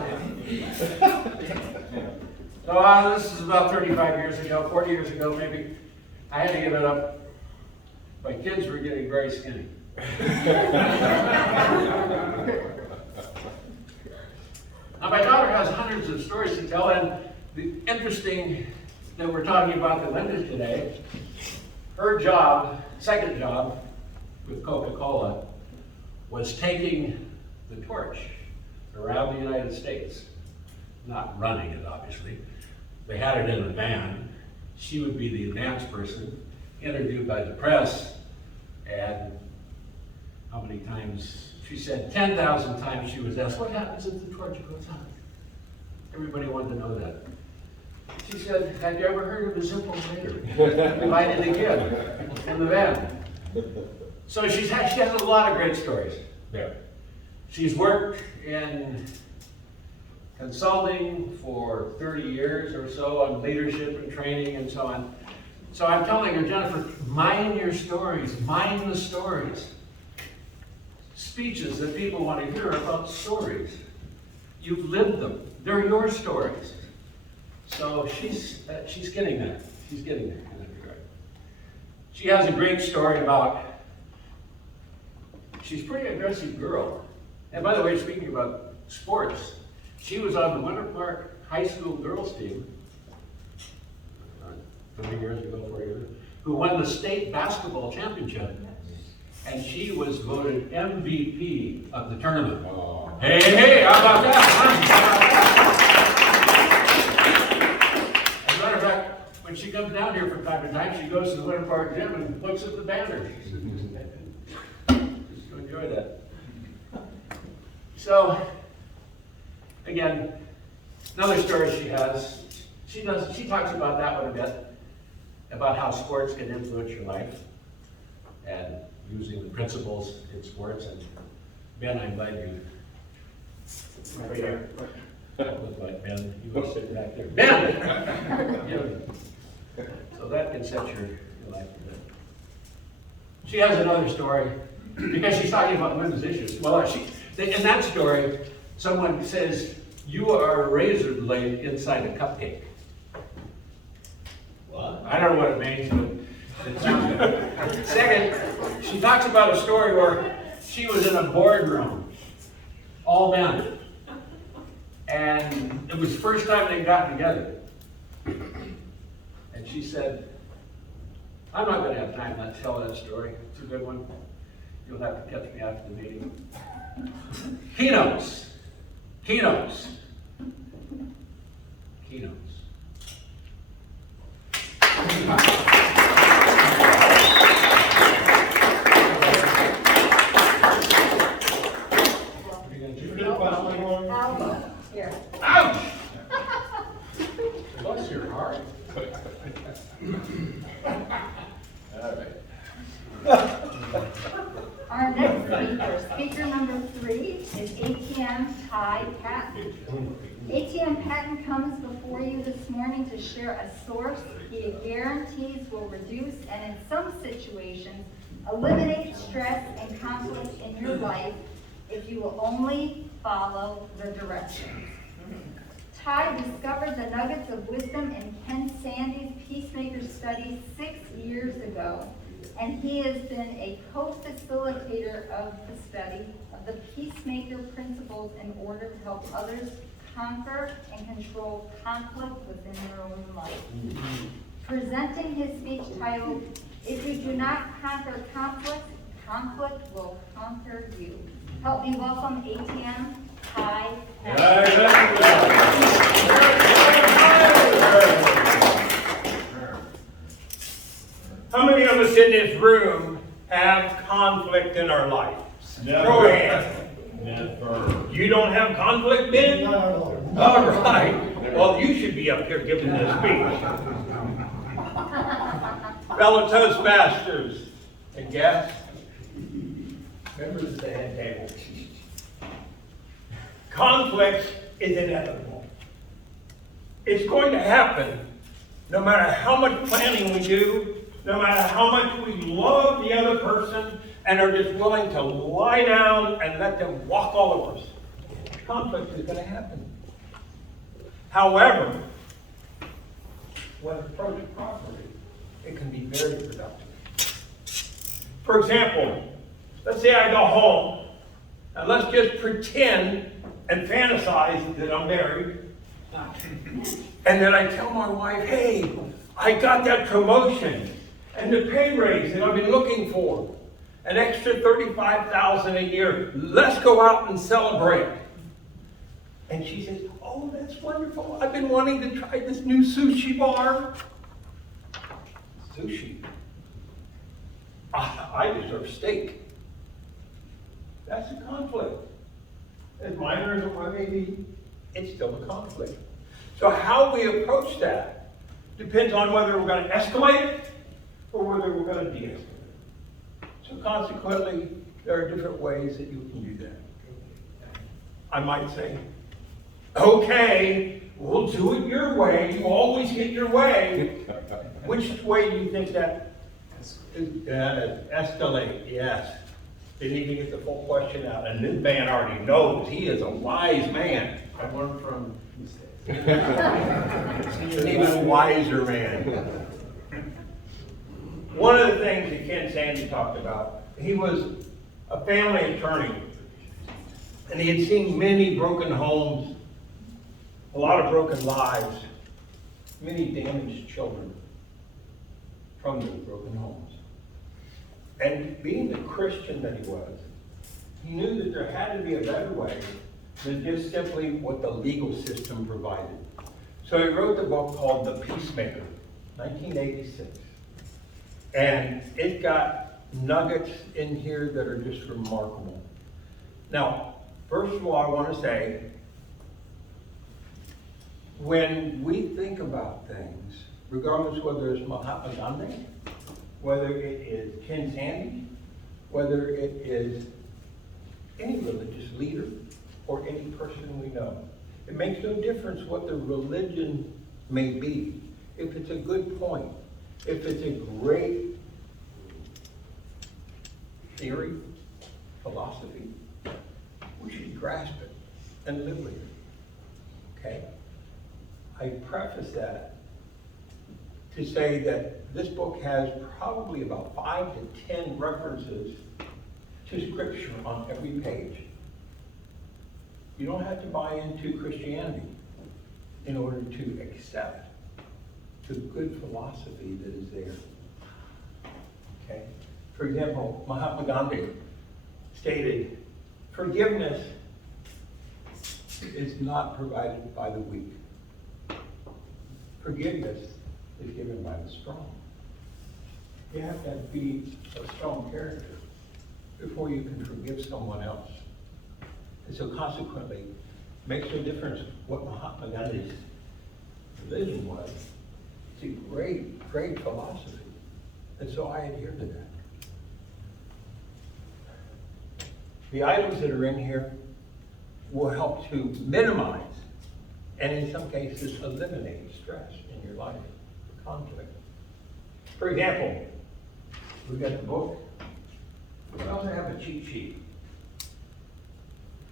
So this is about 35 years ago, 40 years ago maybe. I had to give it up. My kids were getting very skinny. Now my daughter has hundreds of stories to tell, and the interesting that we're talking about the Lindas today, her job, second job with Coca-Cola, was taking the torch around the United States. Not running it, obviously. They had it in a van. She would be the advance person, interviewed by the press, and how many times, she said 10,000 times she was asked, what happens if the torch goes out? Everybody wanted to know that. She said, have you ever heard of a simple later? Light it again in the van. So she has a lot of great stories there. She's worked in consulting for 30 years or so on leadership and training and so on. So I'm telling her, Jennifer, mine your stories, mine the stories. Speeches that people want to hear about stories. You've lived them. They're your stories. So she's getting there. She's getting there in that regard. She has a great story about, she's a pretty aggressive girl. And by the way, speaking about sports, she was on the Winter Park High School girls team 3 years ago, 4 years ago, who won the state basketball championship. And she was voted MVP of the tournament. Oh. Hey, how about that? As a matter of fact, when she comes down here from time to time, she goes to the Winter Park gym and looks at the banner. Just to enjoy that. So, again, another story she has. She talks about that one a bit, about how sports can influence your life and using the principles in sports. And Ben, I'm glad you right here. That looked like Ben. You were sitting back there. Ben! So that can set your life a bit. She has another story because she's talking about women's issues. Well, in that story, someone says, you are a razor blade inside a cupcake. What? I don't know what it means, but it sounds good. Second, she talks about a story where she was in a boardroom, all men, and it was the first time they got together. And she said, I'm not going to have time to tell that story. It's a good one. You'll have to catch me after the meeting. Keynotes. Keynotes. Keynotes. Here. Ouch! Bless your heart. All right. Our next speaker, speaker number 3, is ATM ATM Ty Patton. ATM Patton comes before you this morning to share a source he guarantees will reduce and in some situations eliminate stress and conflict in your life if you will only follow the directions. Ty discovered the nuggets of wisdom in Ken Sande's Peacemaker study 6 years ago, and he has been a co-facilitator of the study of the Peacemaker principles in order to help others conquer and control conflict within their own life. Presenting his speech titled, "If you do not conquer conflict, conflict will conquer you." Help me welcome ATM Ty Patton. How many of us in this room have conflict in our life? Show of hands. Never. You don't have conflict, Ben? No. All right. Well, you should be up here giving this speech. Fellow Toastmasters and guests, members of the head table. Conflict is inevitable. It's going to happen no matter how much planning we do, no matter how much we love the other person and are just willing to lie down and let them walk all over us. Conflict is going to happen. However, when approached properly, it can be very productive. For example, let's say I go home and let's just pretend and fantasize that I'm married. And then I tell my wife, hey, I got that promotion and the pay raise that I've been looking for. An extra $35,000 a year. Let's go out and celebrate. And she says, oh, that's wonderful. I've been wanting to try this new sushi bar. Sushi? I deserve steak. That's a conflict. As minor as it may be, it's still a conflict. So how we approach that depends on whether we're going to escalate it or whether we're going to de-escalate it. So consequently, there are different ways that you can do that. I might say, okay, we'll do it your way. You always get your way. Which way do you think that is? Escalate, yes. Didn't even get the full question out. And this man already knows. He is a wise man. I've learned from mistakes. He's an even wiser man. One of the things that Ken Sande talked about, he was a family attorney. And he had seen many broken homes, a lot of broken lives, many damaged children from those broken homes. And being the Christian that he was, he knew that there had to be a better way than just simply what the legal system provided. So he wrote the book called The Peacemaker, 1986. And it got nuggets in here that are just remarkable. Now, first of all, I want to say, when we think about things, regardless whether it's Mahatma Gandhi, whether it is Ken Sande, whether it is any religious leader or any person we know, it makes no difference what the religion may be. If it's a good point, if it's a great theory, philosophy, we should grasp it and live with it. Okay? I preface that to say that this book has probably about 5 to 10 references to Scripture on every page. You don't have to buy into Christianity in order to accept the good philosophy that is there. Okay? For example, Mahatma Gandhi stated, forgiveness is not provided by the weak. Forgiveness is given by the strong. You have to be a strong character before you can forgive someone else. And so consequently, it makes no difference what Mahatma Gandhi's religion was. It's a great, great philosophy. And so I adhere to that. The items that are in here, will help to minimize, and in some cases, eliminate stress in your life, conflict. For example, we've got the book. We also have a cheat sheet.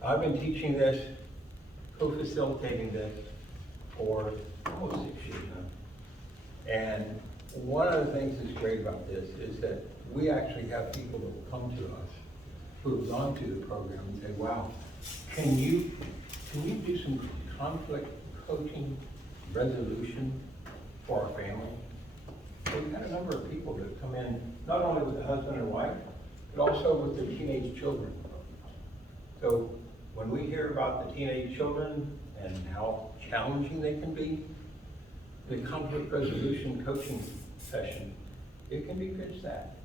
I've been teaching this, co-facilitating this for almost 6 years now. And one of the things that's great about this is that we actually have people that will come to us who have gone through the program and say, wow, can you do some conflict coaching resolution for our family? So we've had a number of people that come in, not only with the husband and wife, but also with their teenage children. So when we hear about the teenage children and how challenging they can be, the conflict resolution coaching session, it can be pitched that.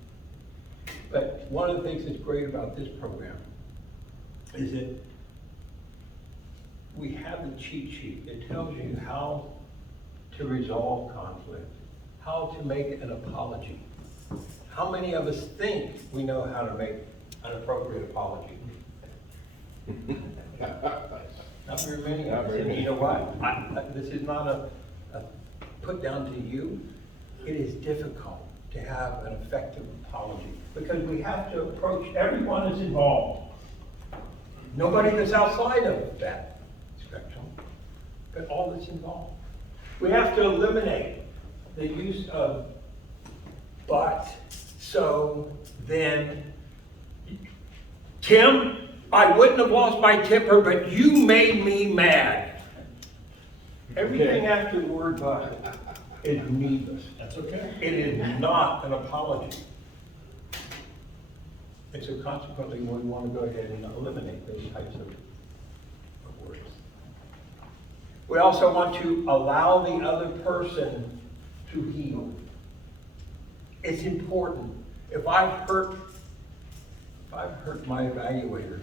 But one of the things that's great about this program is that we have the cheat sheet. It tells you how to resolve conflict, how to make an apology. How many of us think we know how to make an appropriate apology? Not very many of us. And you know what? This is not a put down to you. It is difficult to have an effective apology because we have to approach everyone that's involved. Nobody that's outside of that spectrum, but all that's involved. We have to eliminate the use of but, so, then. Tim, I wouldn't have lost my temper, but you made me mad. Everything after the word but is needless. That's okay. It is not an apology. And so consequently, we want to go ahead and eliminate those types of words. We also want to allow the other person to heal. It's important. If I've hurt my evaluator,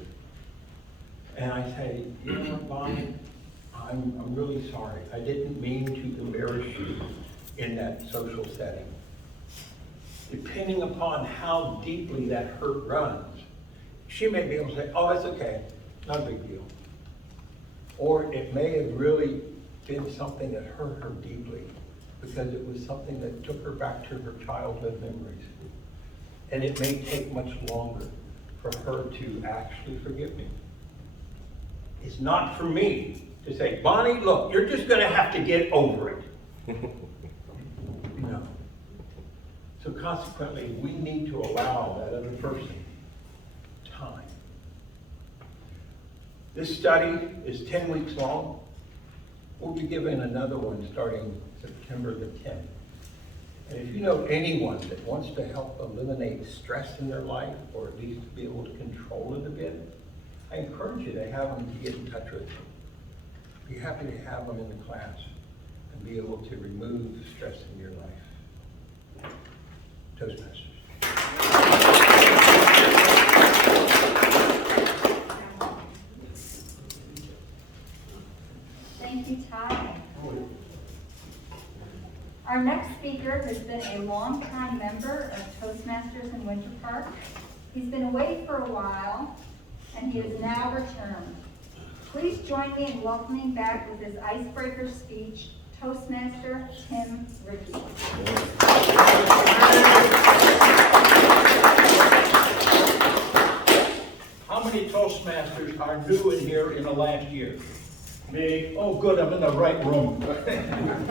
and I say, you know what, Bonnie, I'm really sorry. I didn't mean to embarrass you in that social setting. Depending upon how deeply that hurt runs, she may be able to say, oh, that's okay, not a big deal. Or it may have really been something that hurt her deeply because it was something that took her back to her childhood memories. And it may take much longer for her to actually forgive me. It's not for me to say, Bonnie, look, you're just going to have to get over it. No. So consequently, we need to allow that other person time. This study is 10 weeks long. We'll be given another one starting September the 10th. And if you know anyone that wants to help eliminate stress in their life, or at least to be able to control it a bit, I encourage you to have them to get in touch with them. Be happy to have them in the class and be able to remove stress in your life. Toastmasters. Thank you, Ty. Our next speaker has been a longtime member of Toastmasters in Winter Park. He's been away for a while, and he has now returned. Please join me in welcoming back with his icebreaker speech, Toastmaster Tim Rickey. How many Toastmasters are new in here in the last year? Me? Oh, good, I'm in the right room.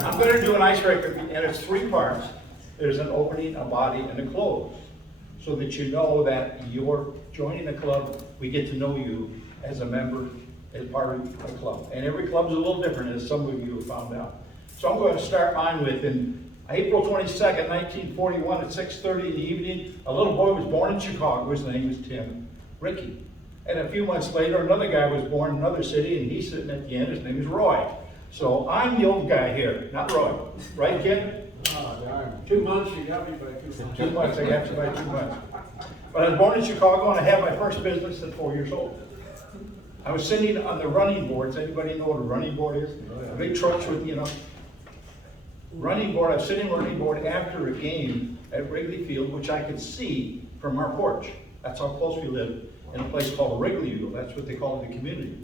I'm going to do an icebreaker, and it's 3 parts. There's an opening, a body, and a close. So that you know that you're joining the club, we get to know you as a member, as part of the club. And every club's a little different, as some of you have found out. So I'm going to start mine with, in April 22nd, 1941 at 6:30 in the evening, a little boy was born in Chicago. His name was Tim Rickey. And a few months later, another guy was born in another city, and he's sitting at the end. His name is Roy. So I'm the old guy here, not Roy. Right, Kim? Oh, darn. 2 months, you got me by 2 months. 2 months, I got you by 2 months. But I was born in Chicago, and I had my first business at 4 years old. I was sitting on the running boards. Anybody know what a running board is? A big trucks with, running board. I was sitting on a running board after a game at Wrigley Field, which I could see from our porch. That's how close we live, in a place called Wrigleyville. That's what they call it in the community.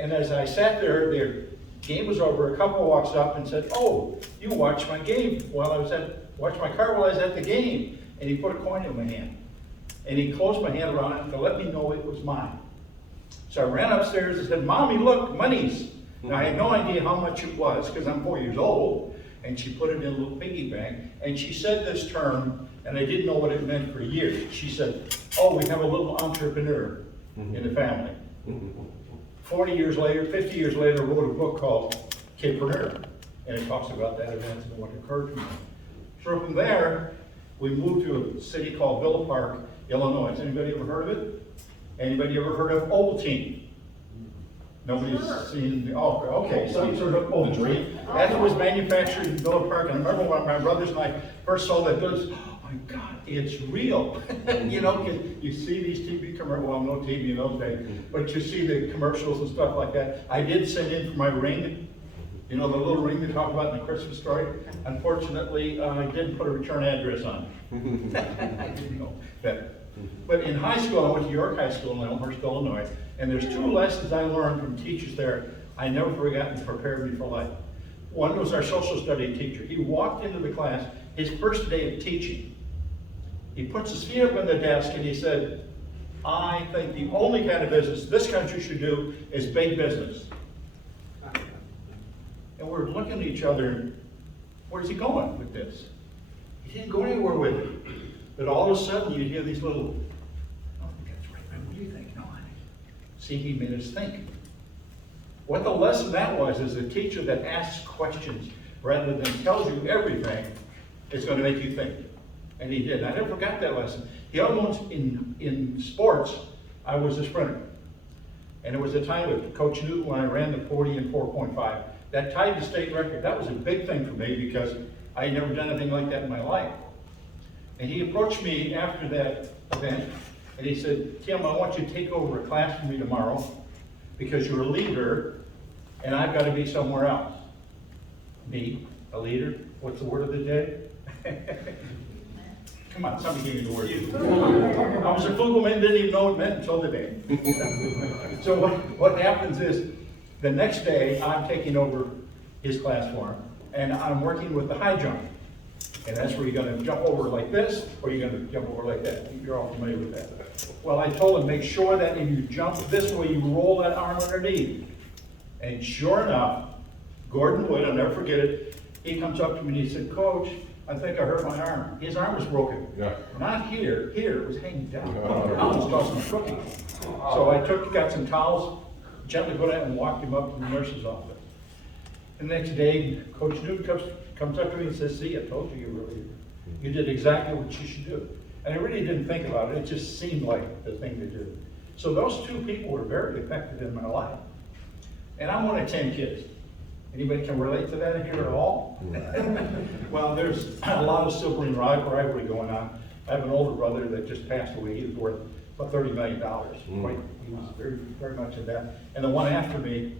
And as I sat there, the game was over, a couple walks up and said, "Oh, you watched my game watched my car while I was at the game." And he put a coin in my hand. And he closed my hand around it to let me know it was mine. So I ran upstairs and said, "Mommy, look, money's." Now I had no idea how much it was because I'm 4 years old. And she put it in a little piggy bank. And she said this term, and I didn't know what it meant for years. She said, "Oh, we have a little entrepreneur in the family." 40 years later, 50 years later, I wrote a book called Kidpreneur. And it talks about that event and what occurred to me. So from there, we moved to a city called Villa Park, Illinois. Has anybody ever heard of it? Anybody ever heard of Ovaltine? Nobody's seen, oh, okay, so you heard of Ovaltine. That was manufactured in Villa Park, and I remember when my brothers and I first saw that, oh my God, it's real. You know, you see these TV commercials, well, no TV in those days, but you see the commercials and stuff like that. I did send in for my ring, you know, the little ring they talk about in the Christmas story. Unfortunately, I didn't put a return address on it. I didn't know that. But in high school, I went to York High School in Elmhurst, Illinois, and there's two lessons I learned from teachers there I never forgot and prepared me for life. One was our social studies teacher. He walked into the class, his first day of teaching. He puts his feet up on the desk and he said, "I think the only kind of business this country should do is big business." And we're looking at each other, and where's he going with this? He didn't go anywhere with it. But all of a sudden, you hear these little, "Oh, that's right, man, what do you think?" No, honey. See, he made us think. What the lesson that was is a teacher that asks questions rather than tells you everything is going to make you think. And he did. I never forgot that lesson. The other ones in sports, I was a sprinter. And it was a time with Coach Newton when I ran the 40 and 4.5. That tied the state record. That was a big thing for me because I had never done anything like that in my life. And he approached me after that event, and he said, "Tim, I want you to take over a class for me tomorrow because you're a leader, and I've got to be somewhere else." Me, a leader? What's the word of the day? Come on, somebody give me the word. I was a Fugleman, didn't even know what it meant until today. So what happens is, the next day, I'm taking over his class for him, and I'm working with the high jump. And that's where you're going to jump over like this, or you're going to jump over like that. You're all familiar with that. Well, I told him, make sure that if you jump this way, you roll that arm underneath. And sure enough, Gordon Wood, I'll never forget it, he comes up to me and he said, "Coach, I think I hurt my arm." His arm was broken. Yeah. Not here. Here, it was hanging down. I almost lost my cookie. So I got some towels, gently put it and walked him up to the nurse's office. The next day, Coach Newton comes up to me and says, "See, I told you were a leader. You did exactly what you should do." And I really didn't think about it. It just seemed like the thing to do. So those two people were very effective in my life. And I'm one of 10 kids. Anybody can relate to that here at all? Well, there's a lot of sibling rivalry going on. I have an older brother that just passed away. He was worth about $30 million. He was very, very much of that. And the one after me,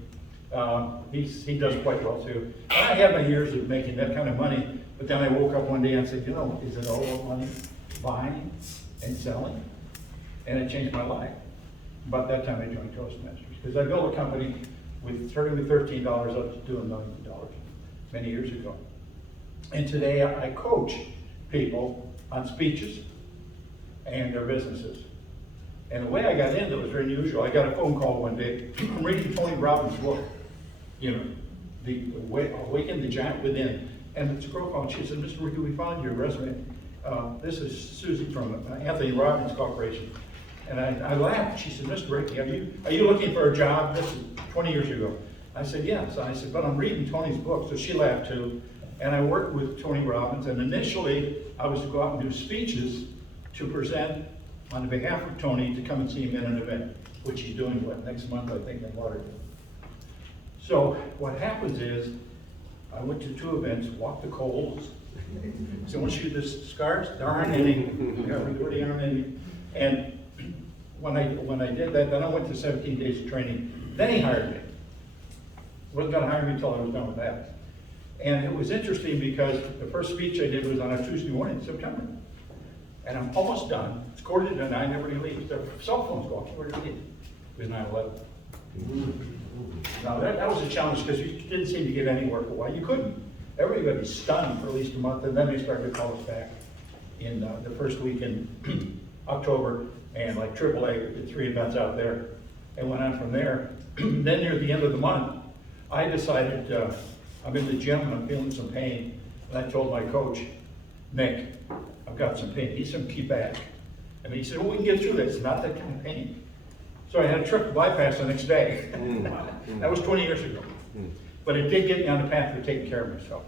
he does quite well too. And I had my years of making that kind of money, but then I woke up one day and said, is it all about money? Buying and selling? And it changed my life. About that time I joined Toastmasters, because I built a company starting with $13 up to doing millions of dollars many years ago. And today I coach people on speeches and their businesses. And the way I got into it was very unusual. I got a phone call one day from reading Tony Robbins' book, The Awaken the Giant Within. And it's a girl called, she said, "Mr. Ricky, we found your resume. This is Susie from Anthony Robbins Corporation." And I laughed. She said, "Mr. Ricky, are you looking for a job?" This is 20 years ago. I said, "Yes." I said, "But I'm reading Tony's book." So she laughed too. And I worked with Tony Robbins. And initially, I was to go out and do speeches to present on behalf of Tony to come and see him in an event, which he's doing next month, I think, in Lauderdale. So what happens is, I went to 2 events, walked the coals. So once you do the scars, there aren't any. There really aren't any. And when I did that, then I went to 17 days of training. Then he hired me. Wasn't going to hire me until I was done with that. And it was interesting because the first speech I did was on a Tuesday morning in September. And I'm almost done. It's 8:45, nobody leaves. Their cell phones go off, where do you leave? It was 9/11. Now, that was a challenge because you didn't seem to get any work a while. You couldn't. Everybody's stunned for at least a month, and then they started to call us back in the first week in October, and like AAA did 3 events out there, and went on from there. Then near the end of the month, I decided, I'm in the gym and I'm feeling some pain, and I told my coach, Nick, I've got some pain. He said, keep back. And he said, well, we can get through this, not that kind of pain. So I had a triple bypass the next day. That was 20 years ago. But it did get me on the path for taking care of myself.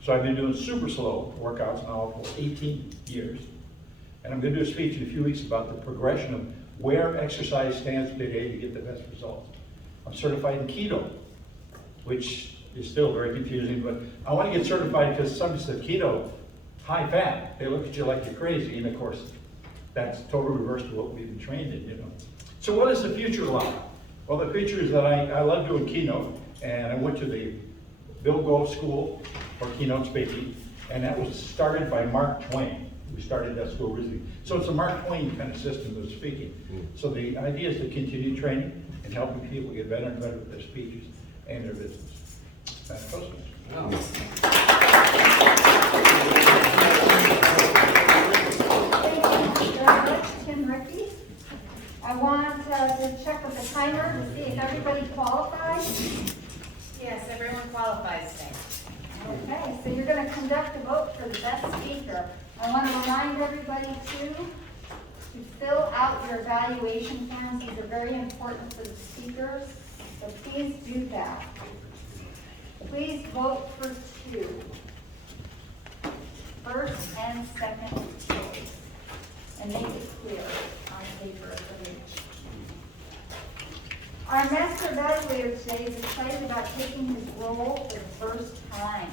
So I've been doing super slow workouts now for 18 years. And I'm going to do a speech in a few weeks about the progression of where exercise stands today to get the best results. I'm certified in keto, which is still very confusing, but I want to get certified because somebody said keto, high fat. They look at you like you're crazy, and of course, that's totally reverse to what we've been trained in, you know. So what is the future like? Well, the future is that I love doing keynote, and I went to the Bill Goff School for keynote speaking, and that was started by Mark Twain, who started that school originally. So it's a Mark Twain kind of system of speaking. So the idea is to continue training and helping people get better and better with their speeches and their business. That's Toastmasters. Tim Rickey. I want to check with the timer to see if everybody qualifies. Yes, everyone qualifies today. Okay, so you're going to conduct a vote for the best speaker. I want to remind everybody to fill out your evaluation forms. These are very important for the speakers, so please do that. Please vote for 2. First and second choice. And make it clear on the paper of the each. Our master evaluator today is excited about taking his role for the first time.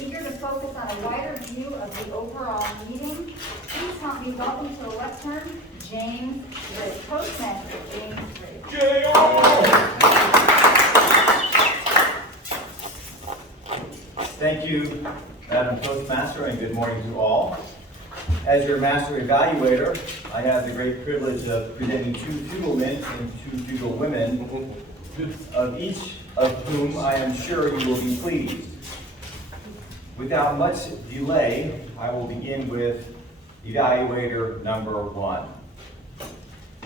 Eager to focus on a wider view of the overall meeting, please help me welcome to the lectern, James Ridge. Toastmaster James Ridge. Thank you, Madam Toastmaster, and good morning to all. As your master evaluator, I have the great privilege of presenting 2 feudal men and 2 feudal women, of each of whom I am sure you will be pleased. Without much delay, I will begin with evaluator number 1.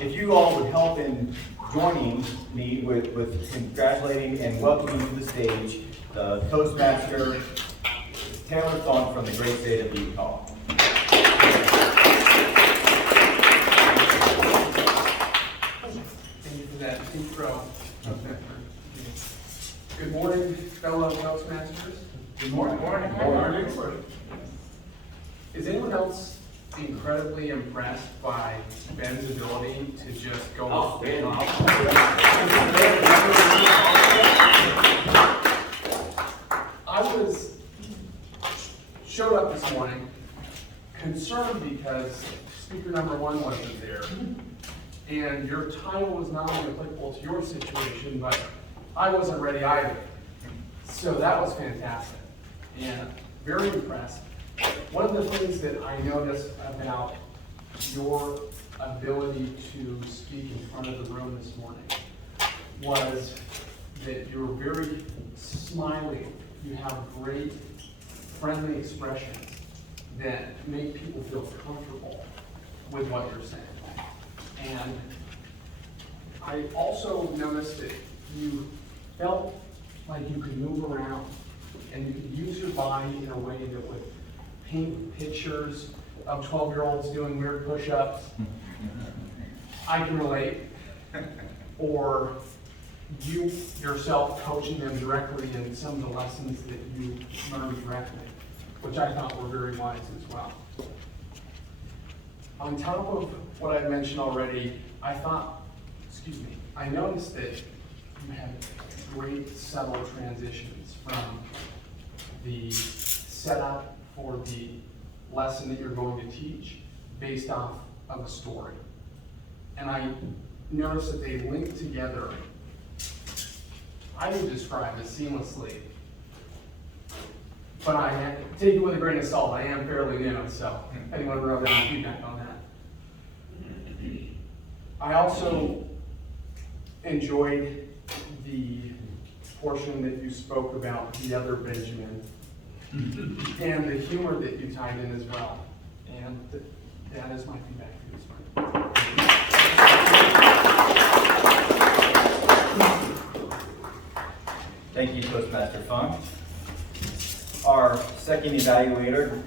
If you all would help in joining me with congratulating and welcoming to the stage the Toastmaster Taylor Funk from the great state of Utah. Thank you for that intro. Good morning, fellow Toastmasters. Good morning. Good morning. Is anyone else incredibly impressed by Ben's ability to just go off and off? I showed up this morning concerned because speaker number 1 wasn't there. And your title was not only applicable to your situation, but I wasn't ready either. So that was fantastic and very impressed. One of the things that I noticed about your ability to speak in front of the room this morning was that you're very smiling. You have great friendly expressions that make people feel comfortable with what you're saying. And I also noticed that you felt like you could move around and you could use your body in a way that would paint pictures of 12-year-olds doing weird push-ups. I can relate. Or you yourself coaching them directly in some of the lessons that you learned directly, which I thought were very wise as well. On top of what I mentioned already, I noticed that you had great subtle transitions from the setup for the lesson that you're going to teach based off of a story. And I noticed that they link together, I would describe as seamlessly. But I take it with a grain of salt. I am fairly new, so anyone wrote down feedback on that. I also enjoyed the portion that you spoke about the other Benjamin and the humor that you tied in as well. And that is my feedback for you this morning. Thank you, Toastmaster Funk. Our second evaluator,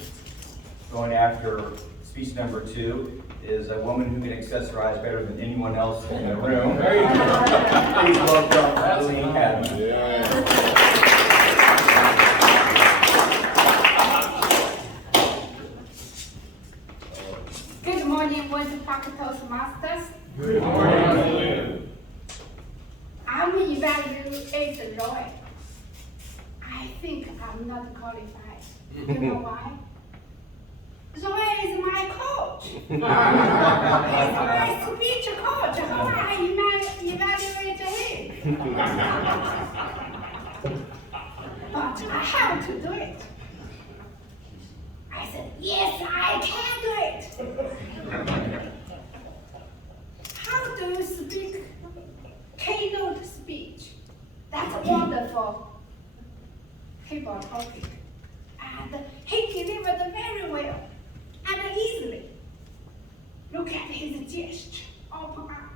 going after speech number 2, is a woman who can accessorize better than anyone else in the room. Please welcome Eileen Adams. Good morning, Winter Park Toastmasters. Good morning. I'm evaluating Roy. I think I'm not qualified. You know why? Roy is my coach. He's my speech coach. How I evaluate him? But I have to do it. I said, yes, I can do it. How do you speak keynote speech? That's wonderful. People talking. And he delivered very well and easily. Look at his gesture. Open up.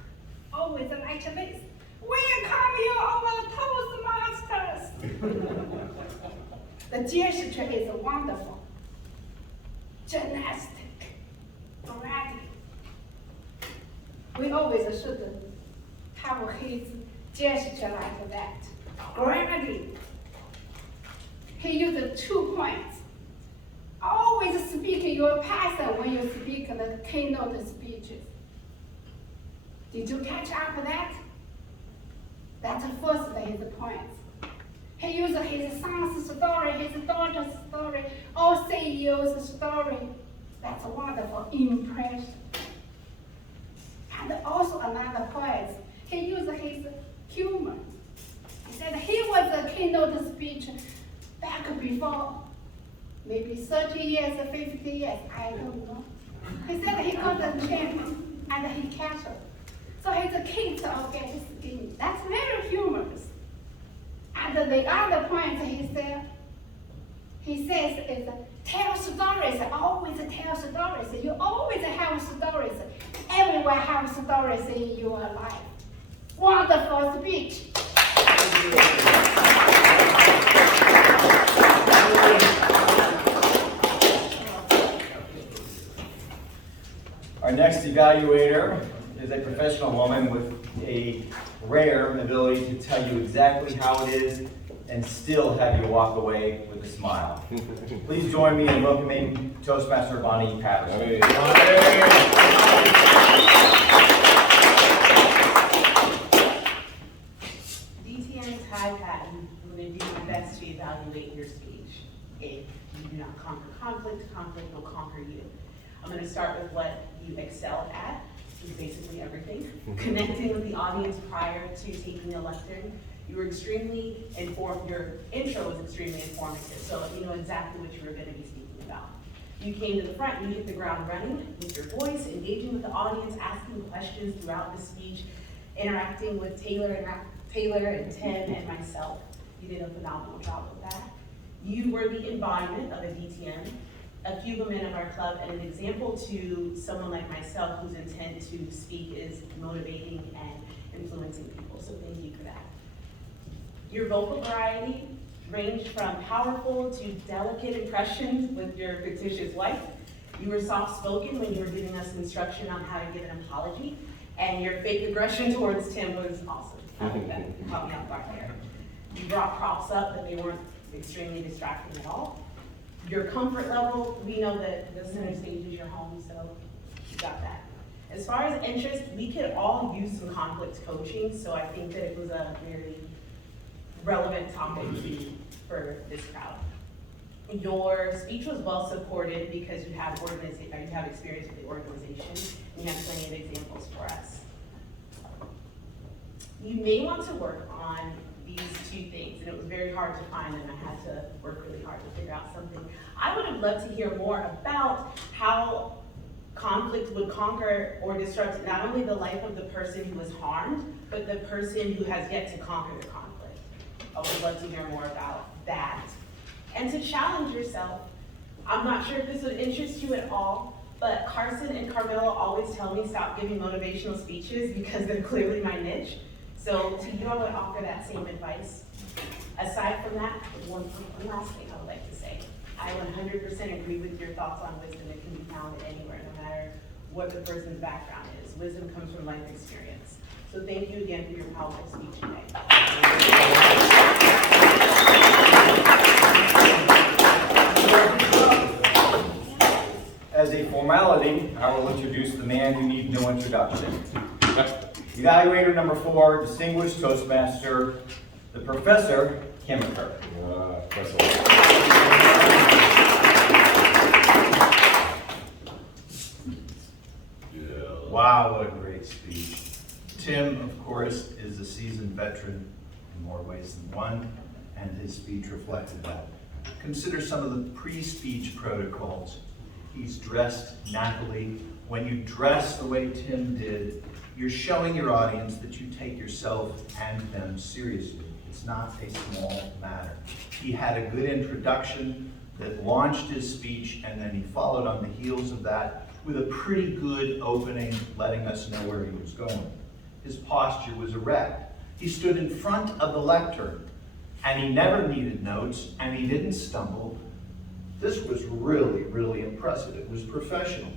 Always like this. Welcome you over Toastmasters. The gesture is wonderful. Gymnastic. Ready. We always should have his gesture like that. Gravity. He used 2 points. Always speak your passion when you speak the keynote speeches. Did you catch up that? That's first his points. He used his son's story, his daughter's story, all CEO's story. That's a wonderful impression. And also another point, he used his humor. He said he was a keynote speech back before, maybe 30 years, 50 years, I don't know. He said he got the chance and he cashed. So he's a king of getting skin. That's very humorous. And the other point he says is tell stories, always tell stories. You always have stories. Everyone has stories in your life. Wonderful speech. Our next evaluator is a professional woman with a rare ability to tell you exactly how it is and still have you walk away with a smile. Please join me in welcoming Toastmaster Bonnie Patterson. DTN tie pattern, I'm going to do my best to evaluate your speech. If you do not conquer conflict, conflict will conquer you. I'm going to start with what you excelled at, which is basically everything. Connecting with the audience prior to taking the lectern. You were extremely informed, your intro was extremely informative, so you know exactly what you were going to be speaking about. You came to the front, you hit the ground running with your voice, engaging with the audience, asking questions throughout the speech, interacting with Taylor and Tim and myself. You did a phenomenal job with that. You were the embodiment of a DTM, a few women of our club, and an example to someone like myself whose intent to speak is motivating and influencing people, so thank you for that. Your vocal variety ranged from powerful to delicate impressions with your fictitious wife. You were soft-spoken when you were giving us instruction on how to give an apology, and your fake aggression towards Tim was awesome. That caught me off guard there. You brought props up, but they weren't extremely distracting at all. Your comfort level, we know that the center stage is your home, so you got that. As far as interest, we could all use some conflict coaching, so I think that it was a very relevant topic for this crowd. Your speech was well supported because you have experience with the organization, and you have plenty of examples for us. You may want to work on these 2 things, and it was very hard to find, and I had to work really hard to figure out something. I would have loved to hear more about how conflict would conquer or disrupt not only the life of the person who was harmed, but the person who has yet to conquer the conflict. I would love to hear more about that. And to challenge yourself. I'm not sure if this would interest you at all, but Carson and Carmelo always tell me stop giving motivational speeches because they're clearly my niche. So to you, I would offer that same advice. Aside from that, one last thing I would like to say. I 100% agree with your thoughts on wisdom. It can be found anywhere, no matter what the person's background is. Wisdom comes from life experience. So thank you again for your powerful speech today. As a formality, I will introduce the man who needs no introduction. Evaluator number 4, distinguished Toastmaster, the Professor Kimmiker. Wow, what a great speech. Tim, of course, is a seasoned veteran in more ways than one, and his speech reflected that. Consider some of the pre-speech protocols. He's dressed nappily. When you dress the way Tim did, you're showing your audience that you take yourself and them seriously. It's not a small matter. He had a good introduction that launched his speech, and then he followed on the heels of that with a pretty good opening, letting us know where he was going. His posture was erect. He stood in front of the lectern, and he never needed notes, and he didn't stumble. This was really, really impressive. It was professional.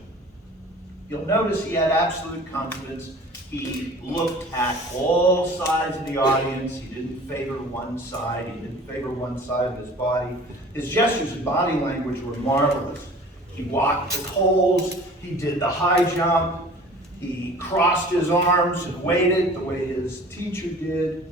You'll notice he had absolute confidence. He looked at all sides of the audience. He didn't favor one side. He didn't favor one side of his body. His gestures and body language were marvelous. He walked the coals. He did the high jump. He crossed his arms and waited the way his teacher did.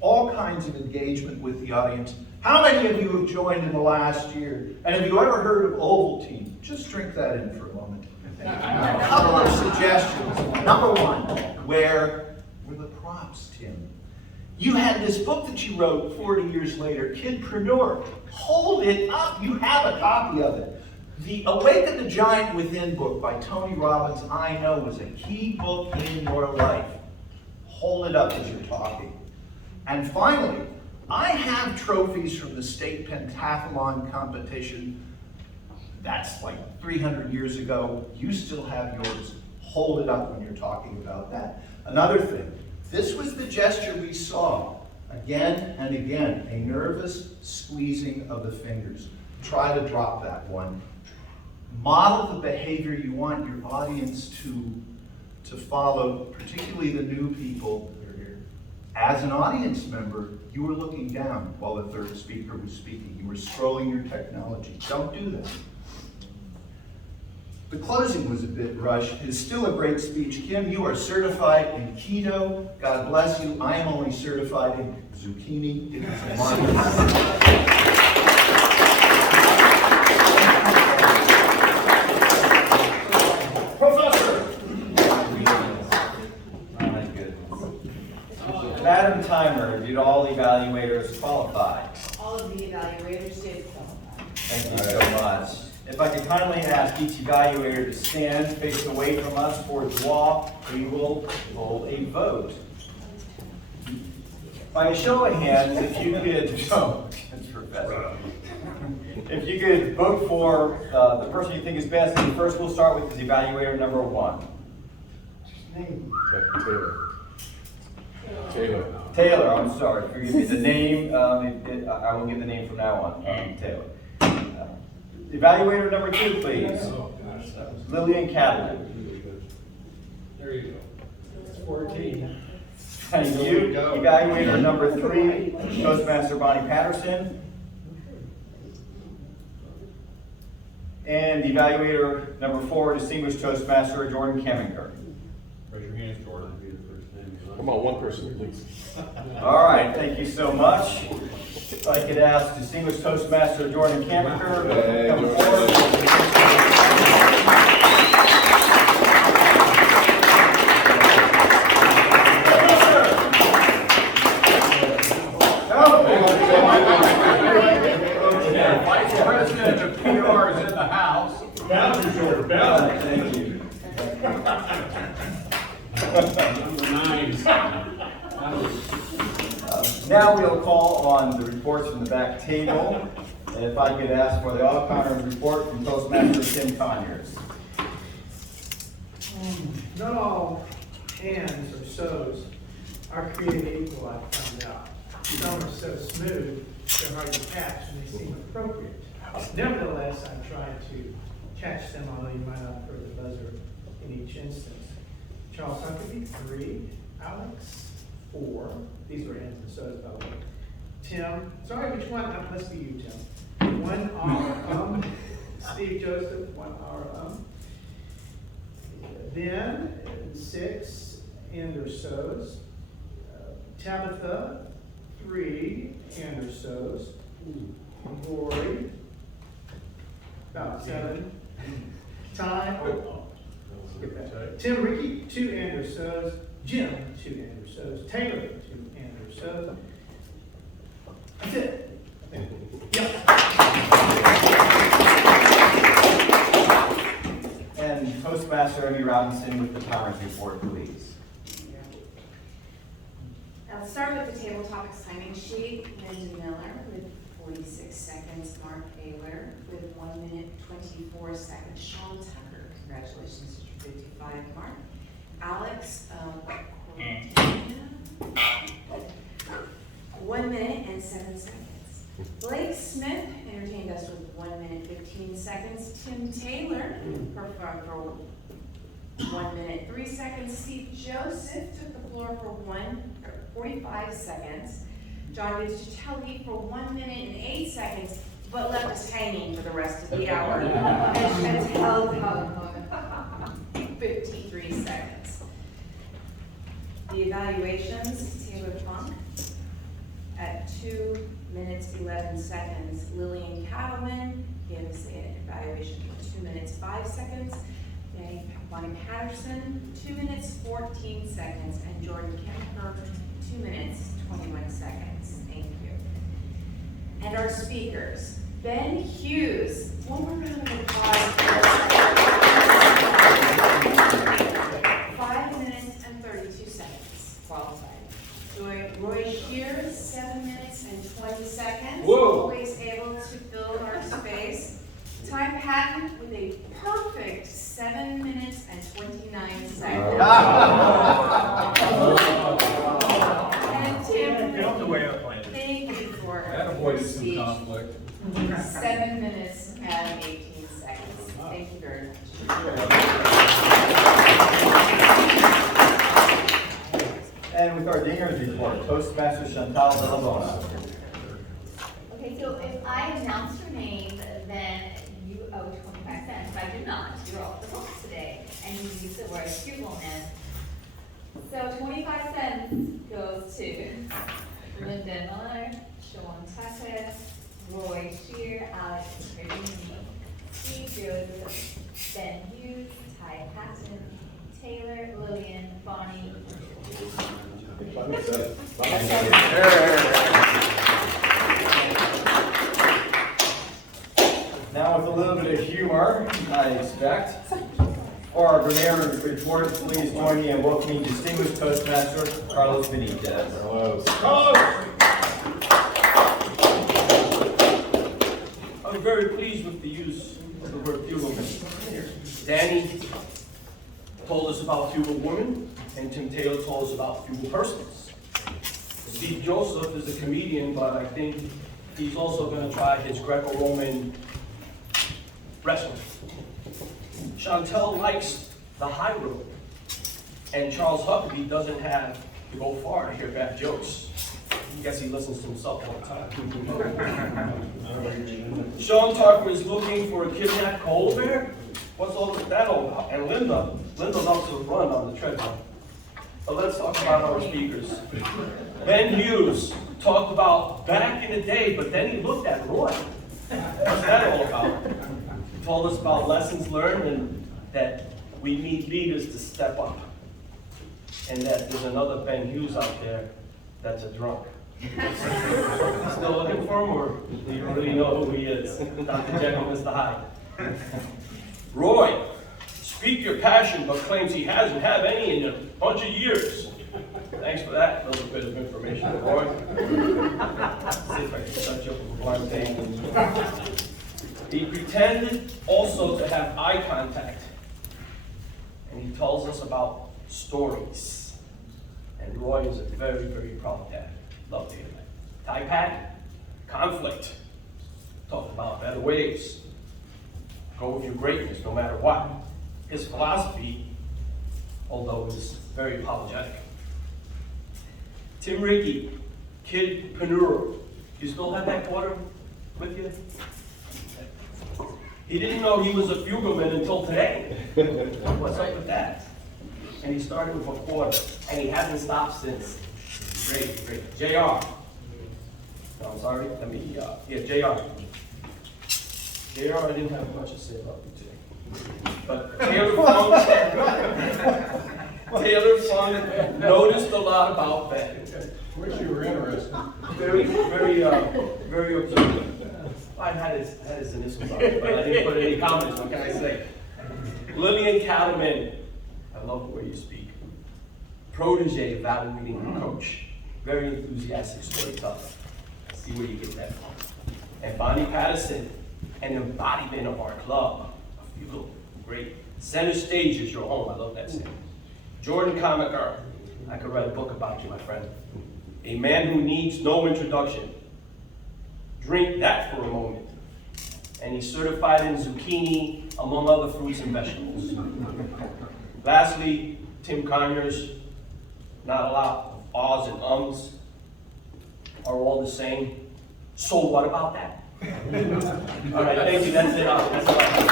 All kinds of engagement with the audience. How many of you have joined in the last year? And have you ever heard of Ovaltine? Just drink that in for a moment. A couple of suggestions. Number 1, where were the props, Tim? You had this book that you wrote 40 years later, Kidpreneur. Hold it up. You have a copy of it. The Awaken the Giant Within book by Tony Robbins, I know, was a key book in your life. Hold it up as you're talking. And finally, I have trophies from the state pentathlon competition. That's like 300 years ago. You still have yours. Hold it up when you're talking about that. Another thing, this was the gesture we saw again and again, a nervous squeezing of the fingers. Try to drop that one. Model the behavior you want your audience to follow, particularly the new people. As an audience member, you were looking down while the third speaker was speaking. You were scrolling your technology. Don't do that. The closing was a bit rushed. It is still a great speech. Kim, you are certified in keto. God bless you. I am only certified in zucchini. It is a marvelous. Madam Timer, did all evaluators qualify? All of the evaluators did qualify. Thank you so much. If I could kindly ask each evaluator to stand, face away from us towards the wall, we will hold a vote. By a show of hands, if you could, that's Professor. If you could vote for the person you think is best, and first we'll start with is evaluator number 1. Taylor, I'm sorry, forgive me. The name, I will give the name from now on, Taylor. Evaluator number 2, please. Lillian Catlin. There you go. It's 14. Thank you. Evaluator number 3, Toastmaster Bonnie Patterson. And evaluator number 4, distinguished Toastmaster Jordan Kemminger. Raise your hands, Jordan. Come on, one person, please. All right, thank you so much. If I could ask distinguished Toastmaster Jordan Kemminger to come forward. Vice President of PR is in the house. Bounce, Jordan, bounce. Thank you. Number 9. Now we'll call on the reports from the back table. And if I could ask for the all-conference report from Toastmaster Tim Conyers. Not all ands or so's are created equal, I found out. Some are so smooth, they're hard to catch, and they seem appropriate. Nevertheless, I tried to catch them, although you might not have heard the buzzer in each instance. Charles Huckabee, 3. Alex, 4. These were ands and so's, by the way. Tim, sorry, which one? That must be you, Tim. 1 hour, Steve Joseph, 1 hour, Ben, 6 and or so's. Tabitha, 3 and or so's. Lori, about 7. Ty, skip that. Tim Ricky, 2 and or so's. Jim, 2 and or so's. Taylor, 2 and or so's. That's it. And Toastmaster Amy Robinson with the tolerance report, please. I'll start with the table topics timing sheet. Linda Miller with 46 seconds. Mark Ayler with 1 minute 24 seconds. Sean Tucker, congratulations, to 55. Mark. Alex, 1 minute and 7 seconds. Blake Smith entertained us with 1 minute 15 seconds. Tim Taylor performed for 1 minute 3 seconds. Steve Joseph took the floor for 45 seconds. John Vincitelli for 1 minute and 8 seconds, but left us hanging for the rest of the hour. And held up 53 seconds. The evaluations, Taylor Funk at 2 minutes 11 seconds. Lillian Cattleman gives an evaluation for 2 minutes 5 seconds. Bonnie Patterson, 2 minutes 14 seconds, and Jordan Kemper, 2 minutes 21 seconds. Thank you. And our speakers, Ben Hughes. One more round of applause. 5 minutes and 32 seconds qualified. Roy Shears, 7 minutes and 20 seconds. Whoa. Always able to fill our space. Ty Patton with a perfect 7 minutes and 29 seconds. And Tim, thank you for That avoided some conflict. 7 minutes and 18 seconds. Thank you very much. And with our Dingers report, Toastmaster Chantal Delabona. Okay, so if I announce your name, then you owe 25 cents. If I do not, you're off the hook today, and you use the word hugelman. So 25 cents goes to Linda Miller, Sean Tucker, Roy Shear, Alex Cardini, Steve Joseph, Ben Hughes, Ty Patton, Taylor, Lillian, Bonnie. Now with a little bit of humor, I expect. For our Grenadier report, please join me in welcoming distinguished Toastmaster Carlos Benitez. I'm very pleased with the use of the word fugelman. Danny told us about fugal women, and Tim Taylor told us about fugal persons. Steve Joseph is a comedian, but I think he's also going to try his Greco-Roman wrestling. Chantel likes the high road, and Charles Huckabee doesn't have to go far to hear bad jokes. I guess he listens to himself all the time. Sean Tucker is looking for a kidnapped coal bear? What's all that all about? And Linda loves to run on the treadmill. But let's talk about our speakers. Ben Hughes talked about back in the day, but then he looked at Roy. What's that all about? He told us about lessons learned and that we need leaders to step up. And that there's another Ben Hughes out there that's a drunk. Still looking for him, or do you really know who he is? Dr. Jekyll, Mr. Hyde. Roy, speak your passion, but claims he hasn't had any in a bunch of years. Thanks for that little bit of information, boy. See if I can touch up with one thing. He pretended also to have eye contact. And he tells us about stories. And Roy is a very, very proud dad. Love to hear that. TIPAD, conflict. Talk about better ways. Go with your greatness no matter what. His philosophy, although is very apologetic. Tim Rickey, kidpreneur. You still have that quarter with you? He didn't know he was a fugleman until today. What's up with that? And he started with a quarter, and he hasn't stopped since. Great, great. JR. No, I'm sorry, let me, JR. JR, I didn't have much to say about you today. But Taylor Fung noticed a lot about that. Wish you were interested. Very observant. I had his initials on it, but I didn't put any comments. What can I say? Lillian Cattleman, I love the way you speak. Protege evaluating the coach. Very enthusiastic storyteller. See where you get that from. And Bonnie Patterson, an embodiment of our club. You look great. Center stage is your home. I love that saying. Jordan Comaker, I could write a book about you, my friend. A man who needs no introduction. Drink that for a moment. And he's certified in zucchini, among other fruits and vegetables. Lastly, Tim Conyers, not a lot of ahs and ums, are all the same. So what about that? All right, thank you, that's it. That's all I have.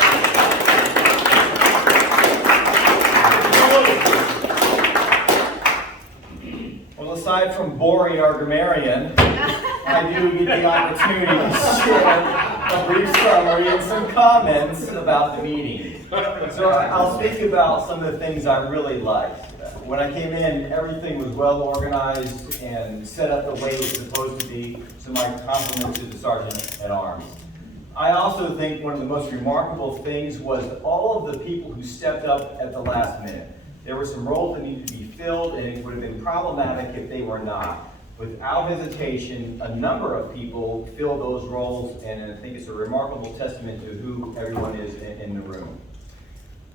Well, aside from boring our grammarian, I do get the opportunity to share a brief summary and some comments about the meeting. So I'll speak about some of the things I really liked. When I came in, everything was well organized and set up the way it was supposed to be, so my compliments to the Sergeant at Arms. I also think one of the most remarkable things was all of the people who stepped up at the last minute. There were some roles that needed to be filled, and it would have been problematic if they were not. Without hesitation, a number of people filled those roles, and I think it's a remarkable testament to who everyone is in the room.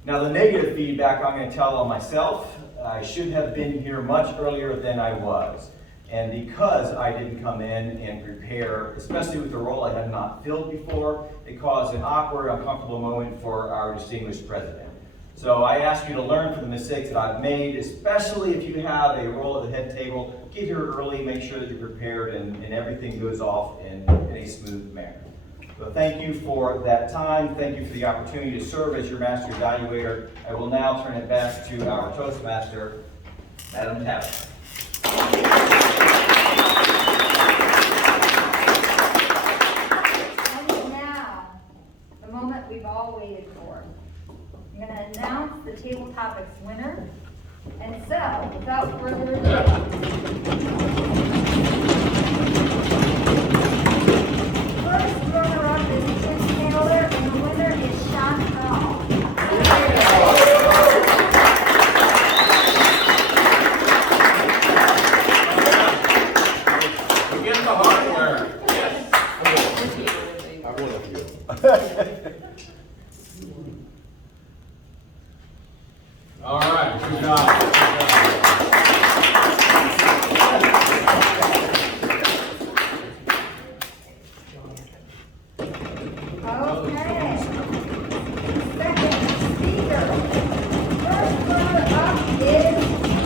Now, the negative feedback I'm going to tell on myself. I should have been here much earlier than I was. And because I didn't come in and prepare, especially with the role I had not filled before, it caused an awkward, uncomfortable moment for our distinguished president. So I ask you to learn from the mistakes that I've made, especially if you have a role at the head table. Get here early, make sure that you're prepared, and everything goes off in a smooth manner. So thank you for that time. Thank you for the opportunity to serve as your master evaluator. I will now turn it back to our Toastmaster, Madam Tabitha. And now, the moment we've all waited for. I'm going to announce the table topics winner. And so, without further ado, first runner-up is Tim Taylor, and the winner is Sean Hall. Begin the hardware. Yes. I want a few. All right, good job. Okay. Second speaker. First runner-up is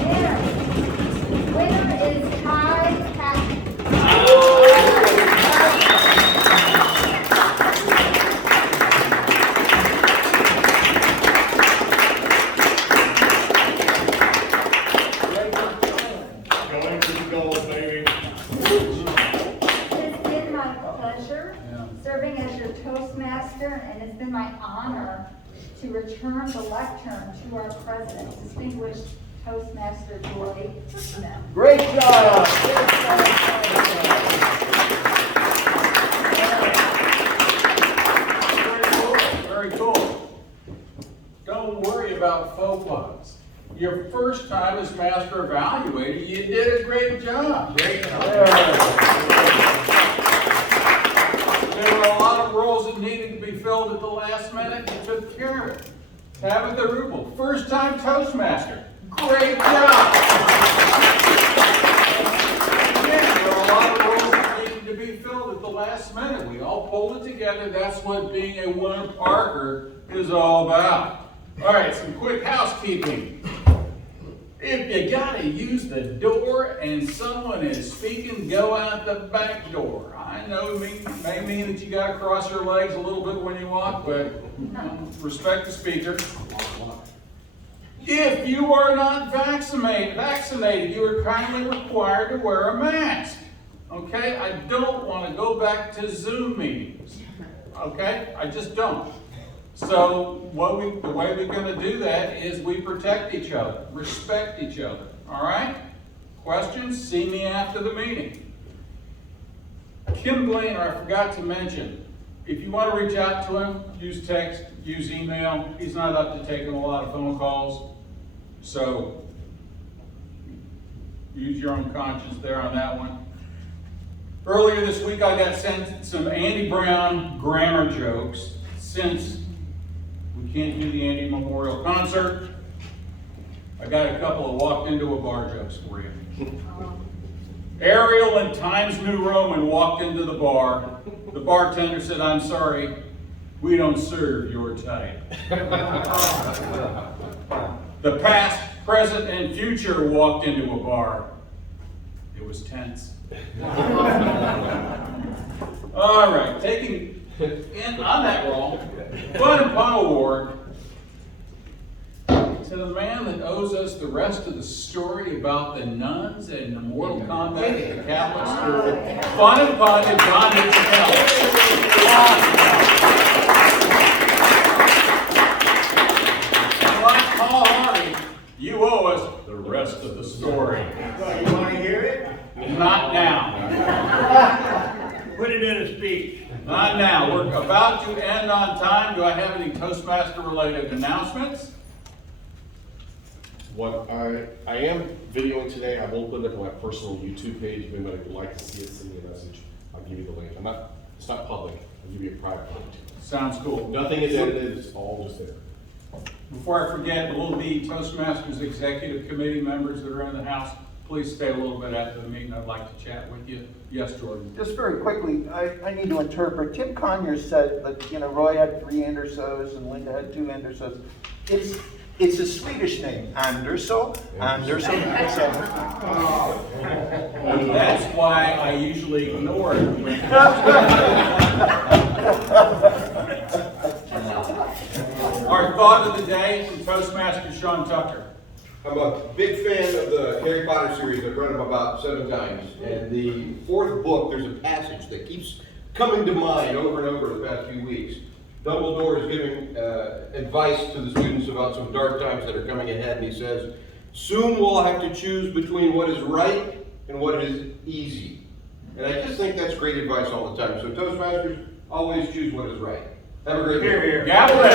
Mary. Winner is Ty Patrick. Going for the gold, baby. It's been my pleasure serving as your Toastmaster, and it's been my honor to return the lectern to our president, distinguished Toastmaster Joy Smith. Great job! Very cool. Don't worry about faux pas. Your first time as master evaluator, Tabitha Rubel, first-time Toastmaster. Great job! Again, there are a lot of roles that needed to be filled at the last minute. We all pulled it together. That's what being a winter Parker is all about. All right, some quick housekeeping. If you gotta use the door and someone is speaking, go out the back door. I know it may mean that you gotta cross your legs a little bit when you walk, but respect the speaker. If you are not vaccinated, you are kindly required to wear a mask. Okay? I don't want to go back to Zoom meetings. Okay? I just don't. So the way we're going to do that is we protect each other, respect each other. All right? Questions? See me after the meeting. Kim Gleaner, I forgot to mention, if you want to reach out to him, use text, use email. He's not up to taking a lot of phone calls. So use your own conscience there on that one. Earlier this week, I got sent some Andy Brown grammar jokes. Since we can't do the Andy Memorial Concert, I got a couple of walked into a bar jokes for you. Ariel in Times New Roman walked into the bar. The bartender said, "I'm sorry, we don't serve your type." The past, present, and future walked into a bar. It was tense. All right, taking in on that roll, Fun and Pun Award to the man that owes us the rest of the story about the nuns and the Mortal Kombat at the Catholic school. Fun and Pun and John Paul Harvey, you owe us the rest of the story. So you want to hear it? Not now. Put it in a speech. Not now. We're about to end on time. Do I have any Toastmaster-related announcements? What I am videoing today, I've opened up my personal YouTube page. If anybody would like to see it, send me a message. I'll give you the link. It's not public. I'll give you a private link. Sounds cool. Nothing is edited. It's all just there. Before I forget, there will be Toastmasters Executive Committee members that are in the house. Please stay a little bit after the meeting. I'd like to chat with you. Yes, Jordan. Just very quickly, I need to interpret. Tim Conyers said that, Roy had 3 Andersos and Linda had 2 Andersos. It's a Swedish name, Andersson. That's why I usually ignore it. Our thought of the day from Toastmaster Sean Tucker. I'm a big fan of the Harry Potter series. I've read them about 7 times. And the 4th book, there's a passage that keeps coming to mind over and over the past few weeks. Dumbledore is giving advice to the students about some dark times that are coming ahead, and he says, "Soon we'll have to choose between what is right and what is easy." And I just think that's great advice all the time. So Toastmasters, always choose what is right. Have a great day. You remember.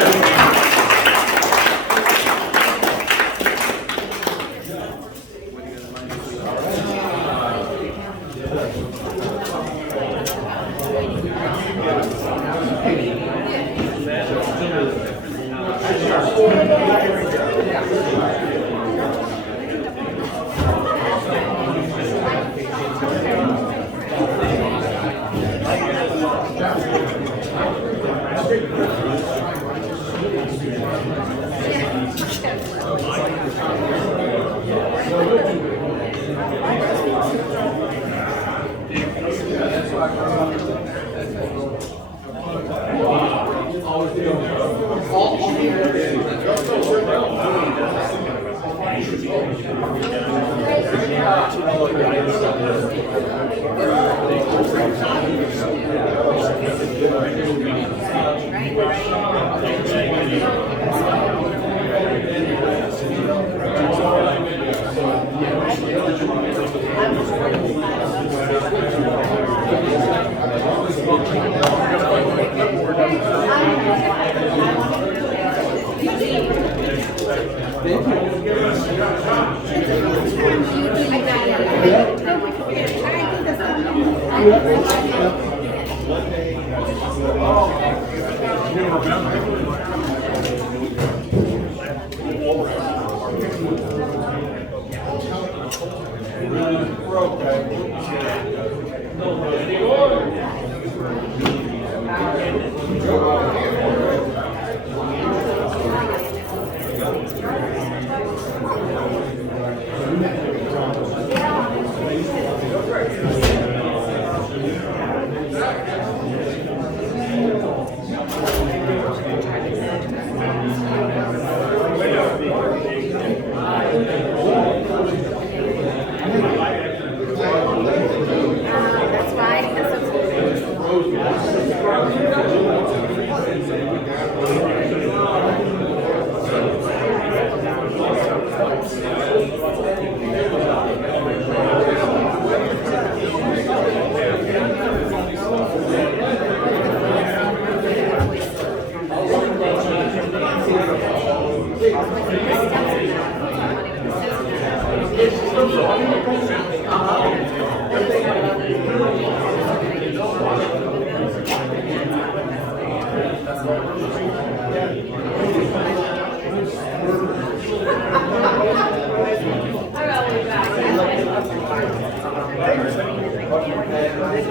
That's right,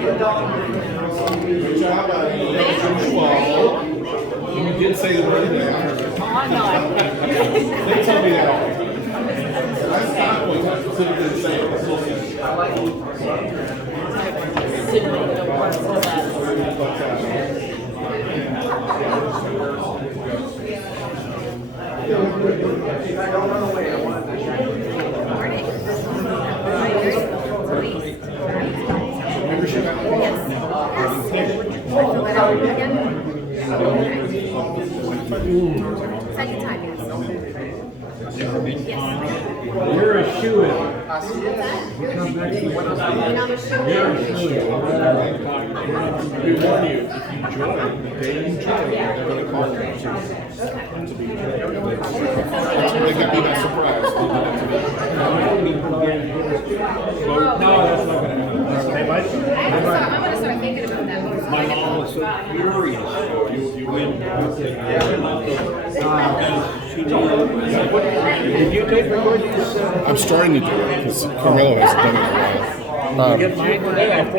Good job, you did say the word there. They told me that. Last time we specifically say Second time, yes. You're a shoo-in. You're a shoo-in. We warn you, if you join, they join, they're gonna call you. they got me that surprise. No, that's not gonna happen. They might. I'm gonna start thinking about that more. My mom was so furious. You win. Did you take recordings? I'm starting to do it because Carmelo hasn't done it in a while. You get mine today.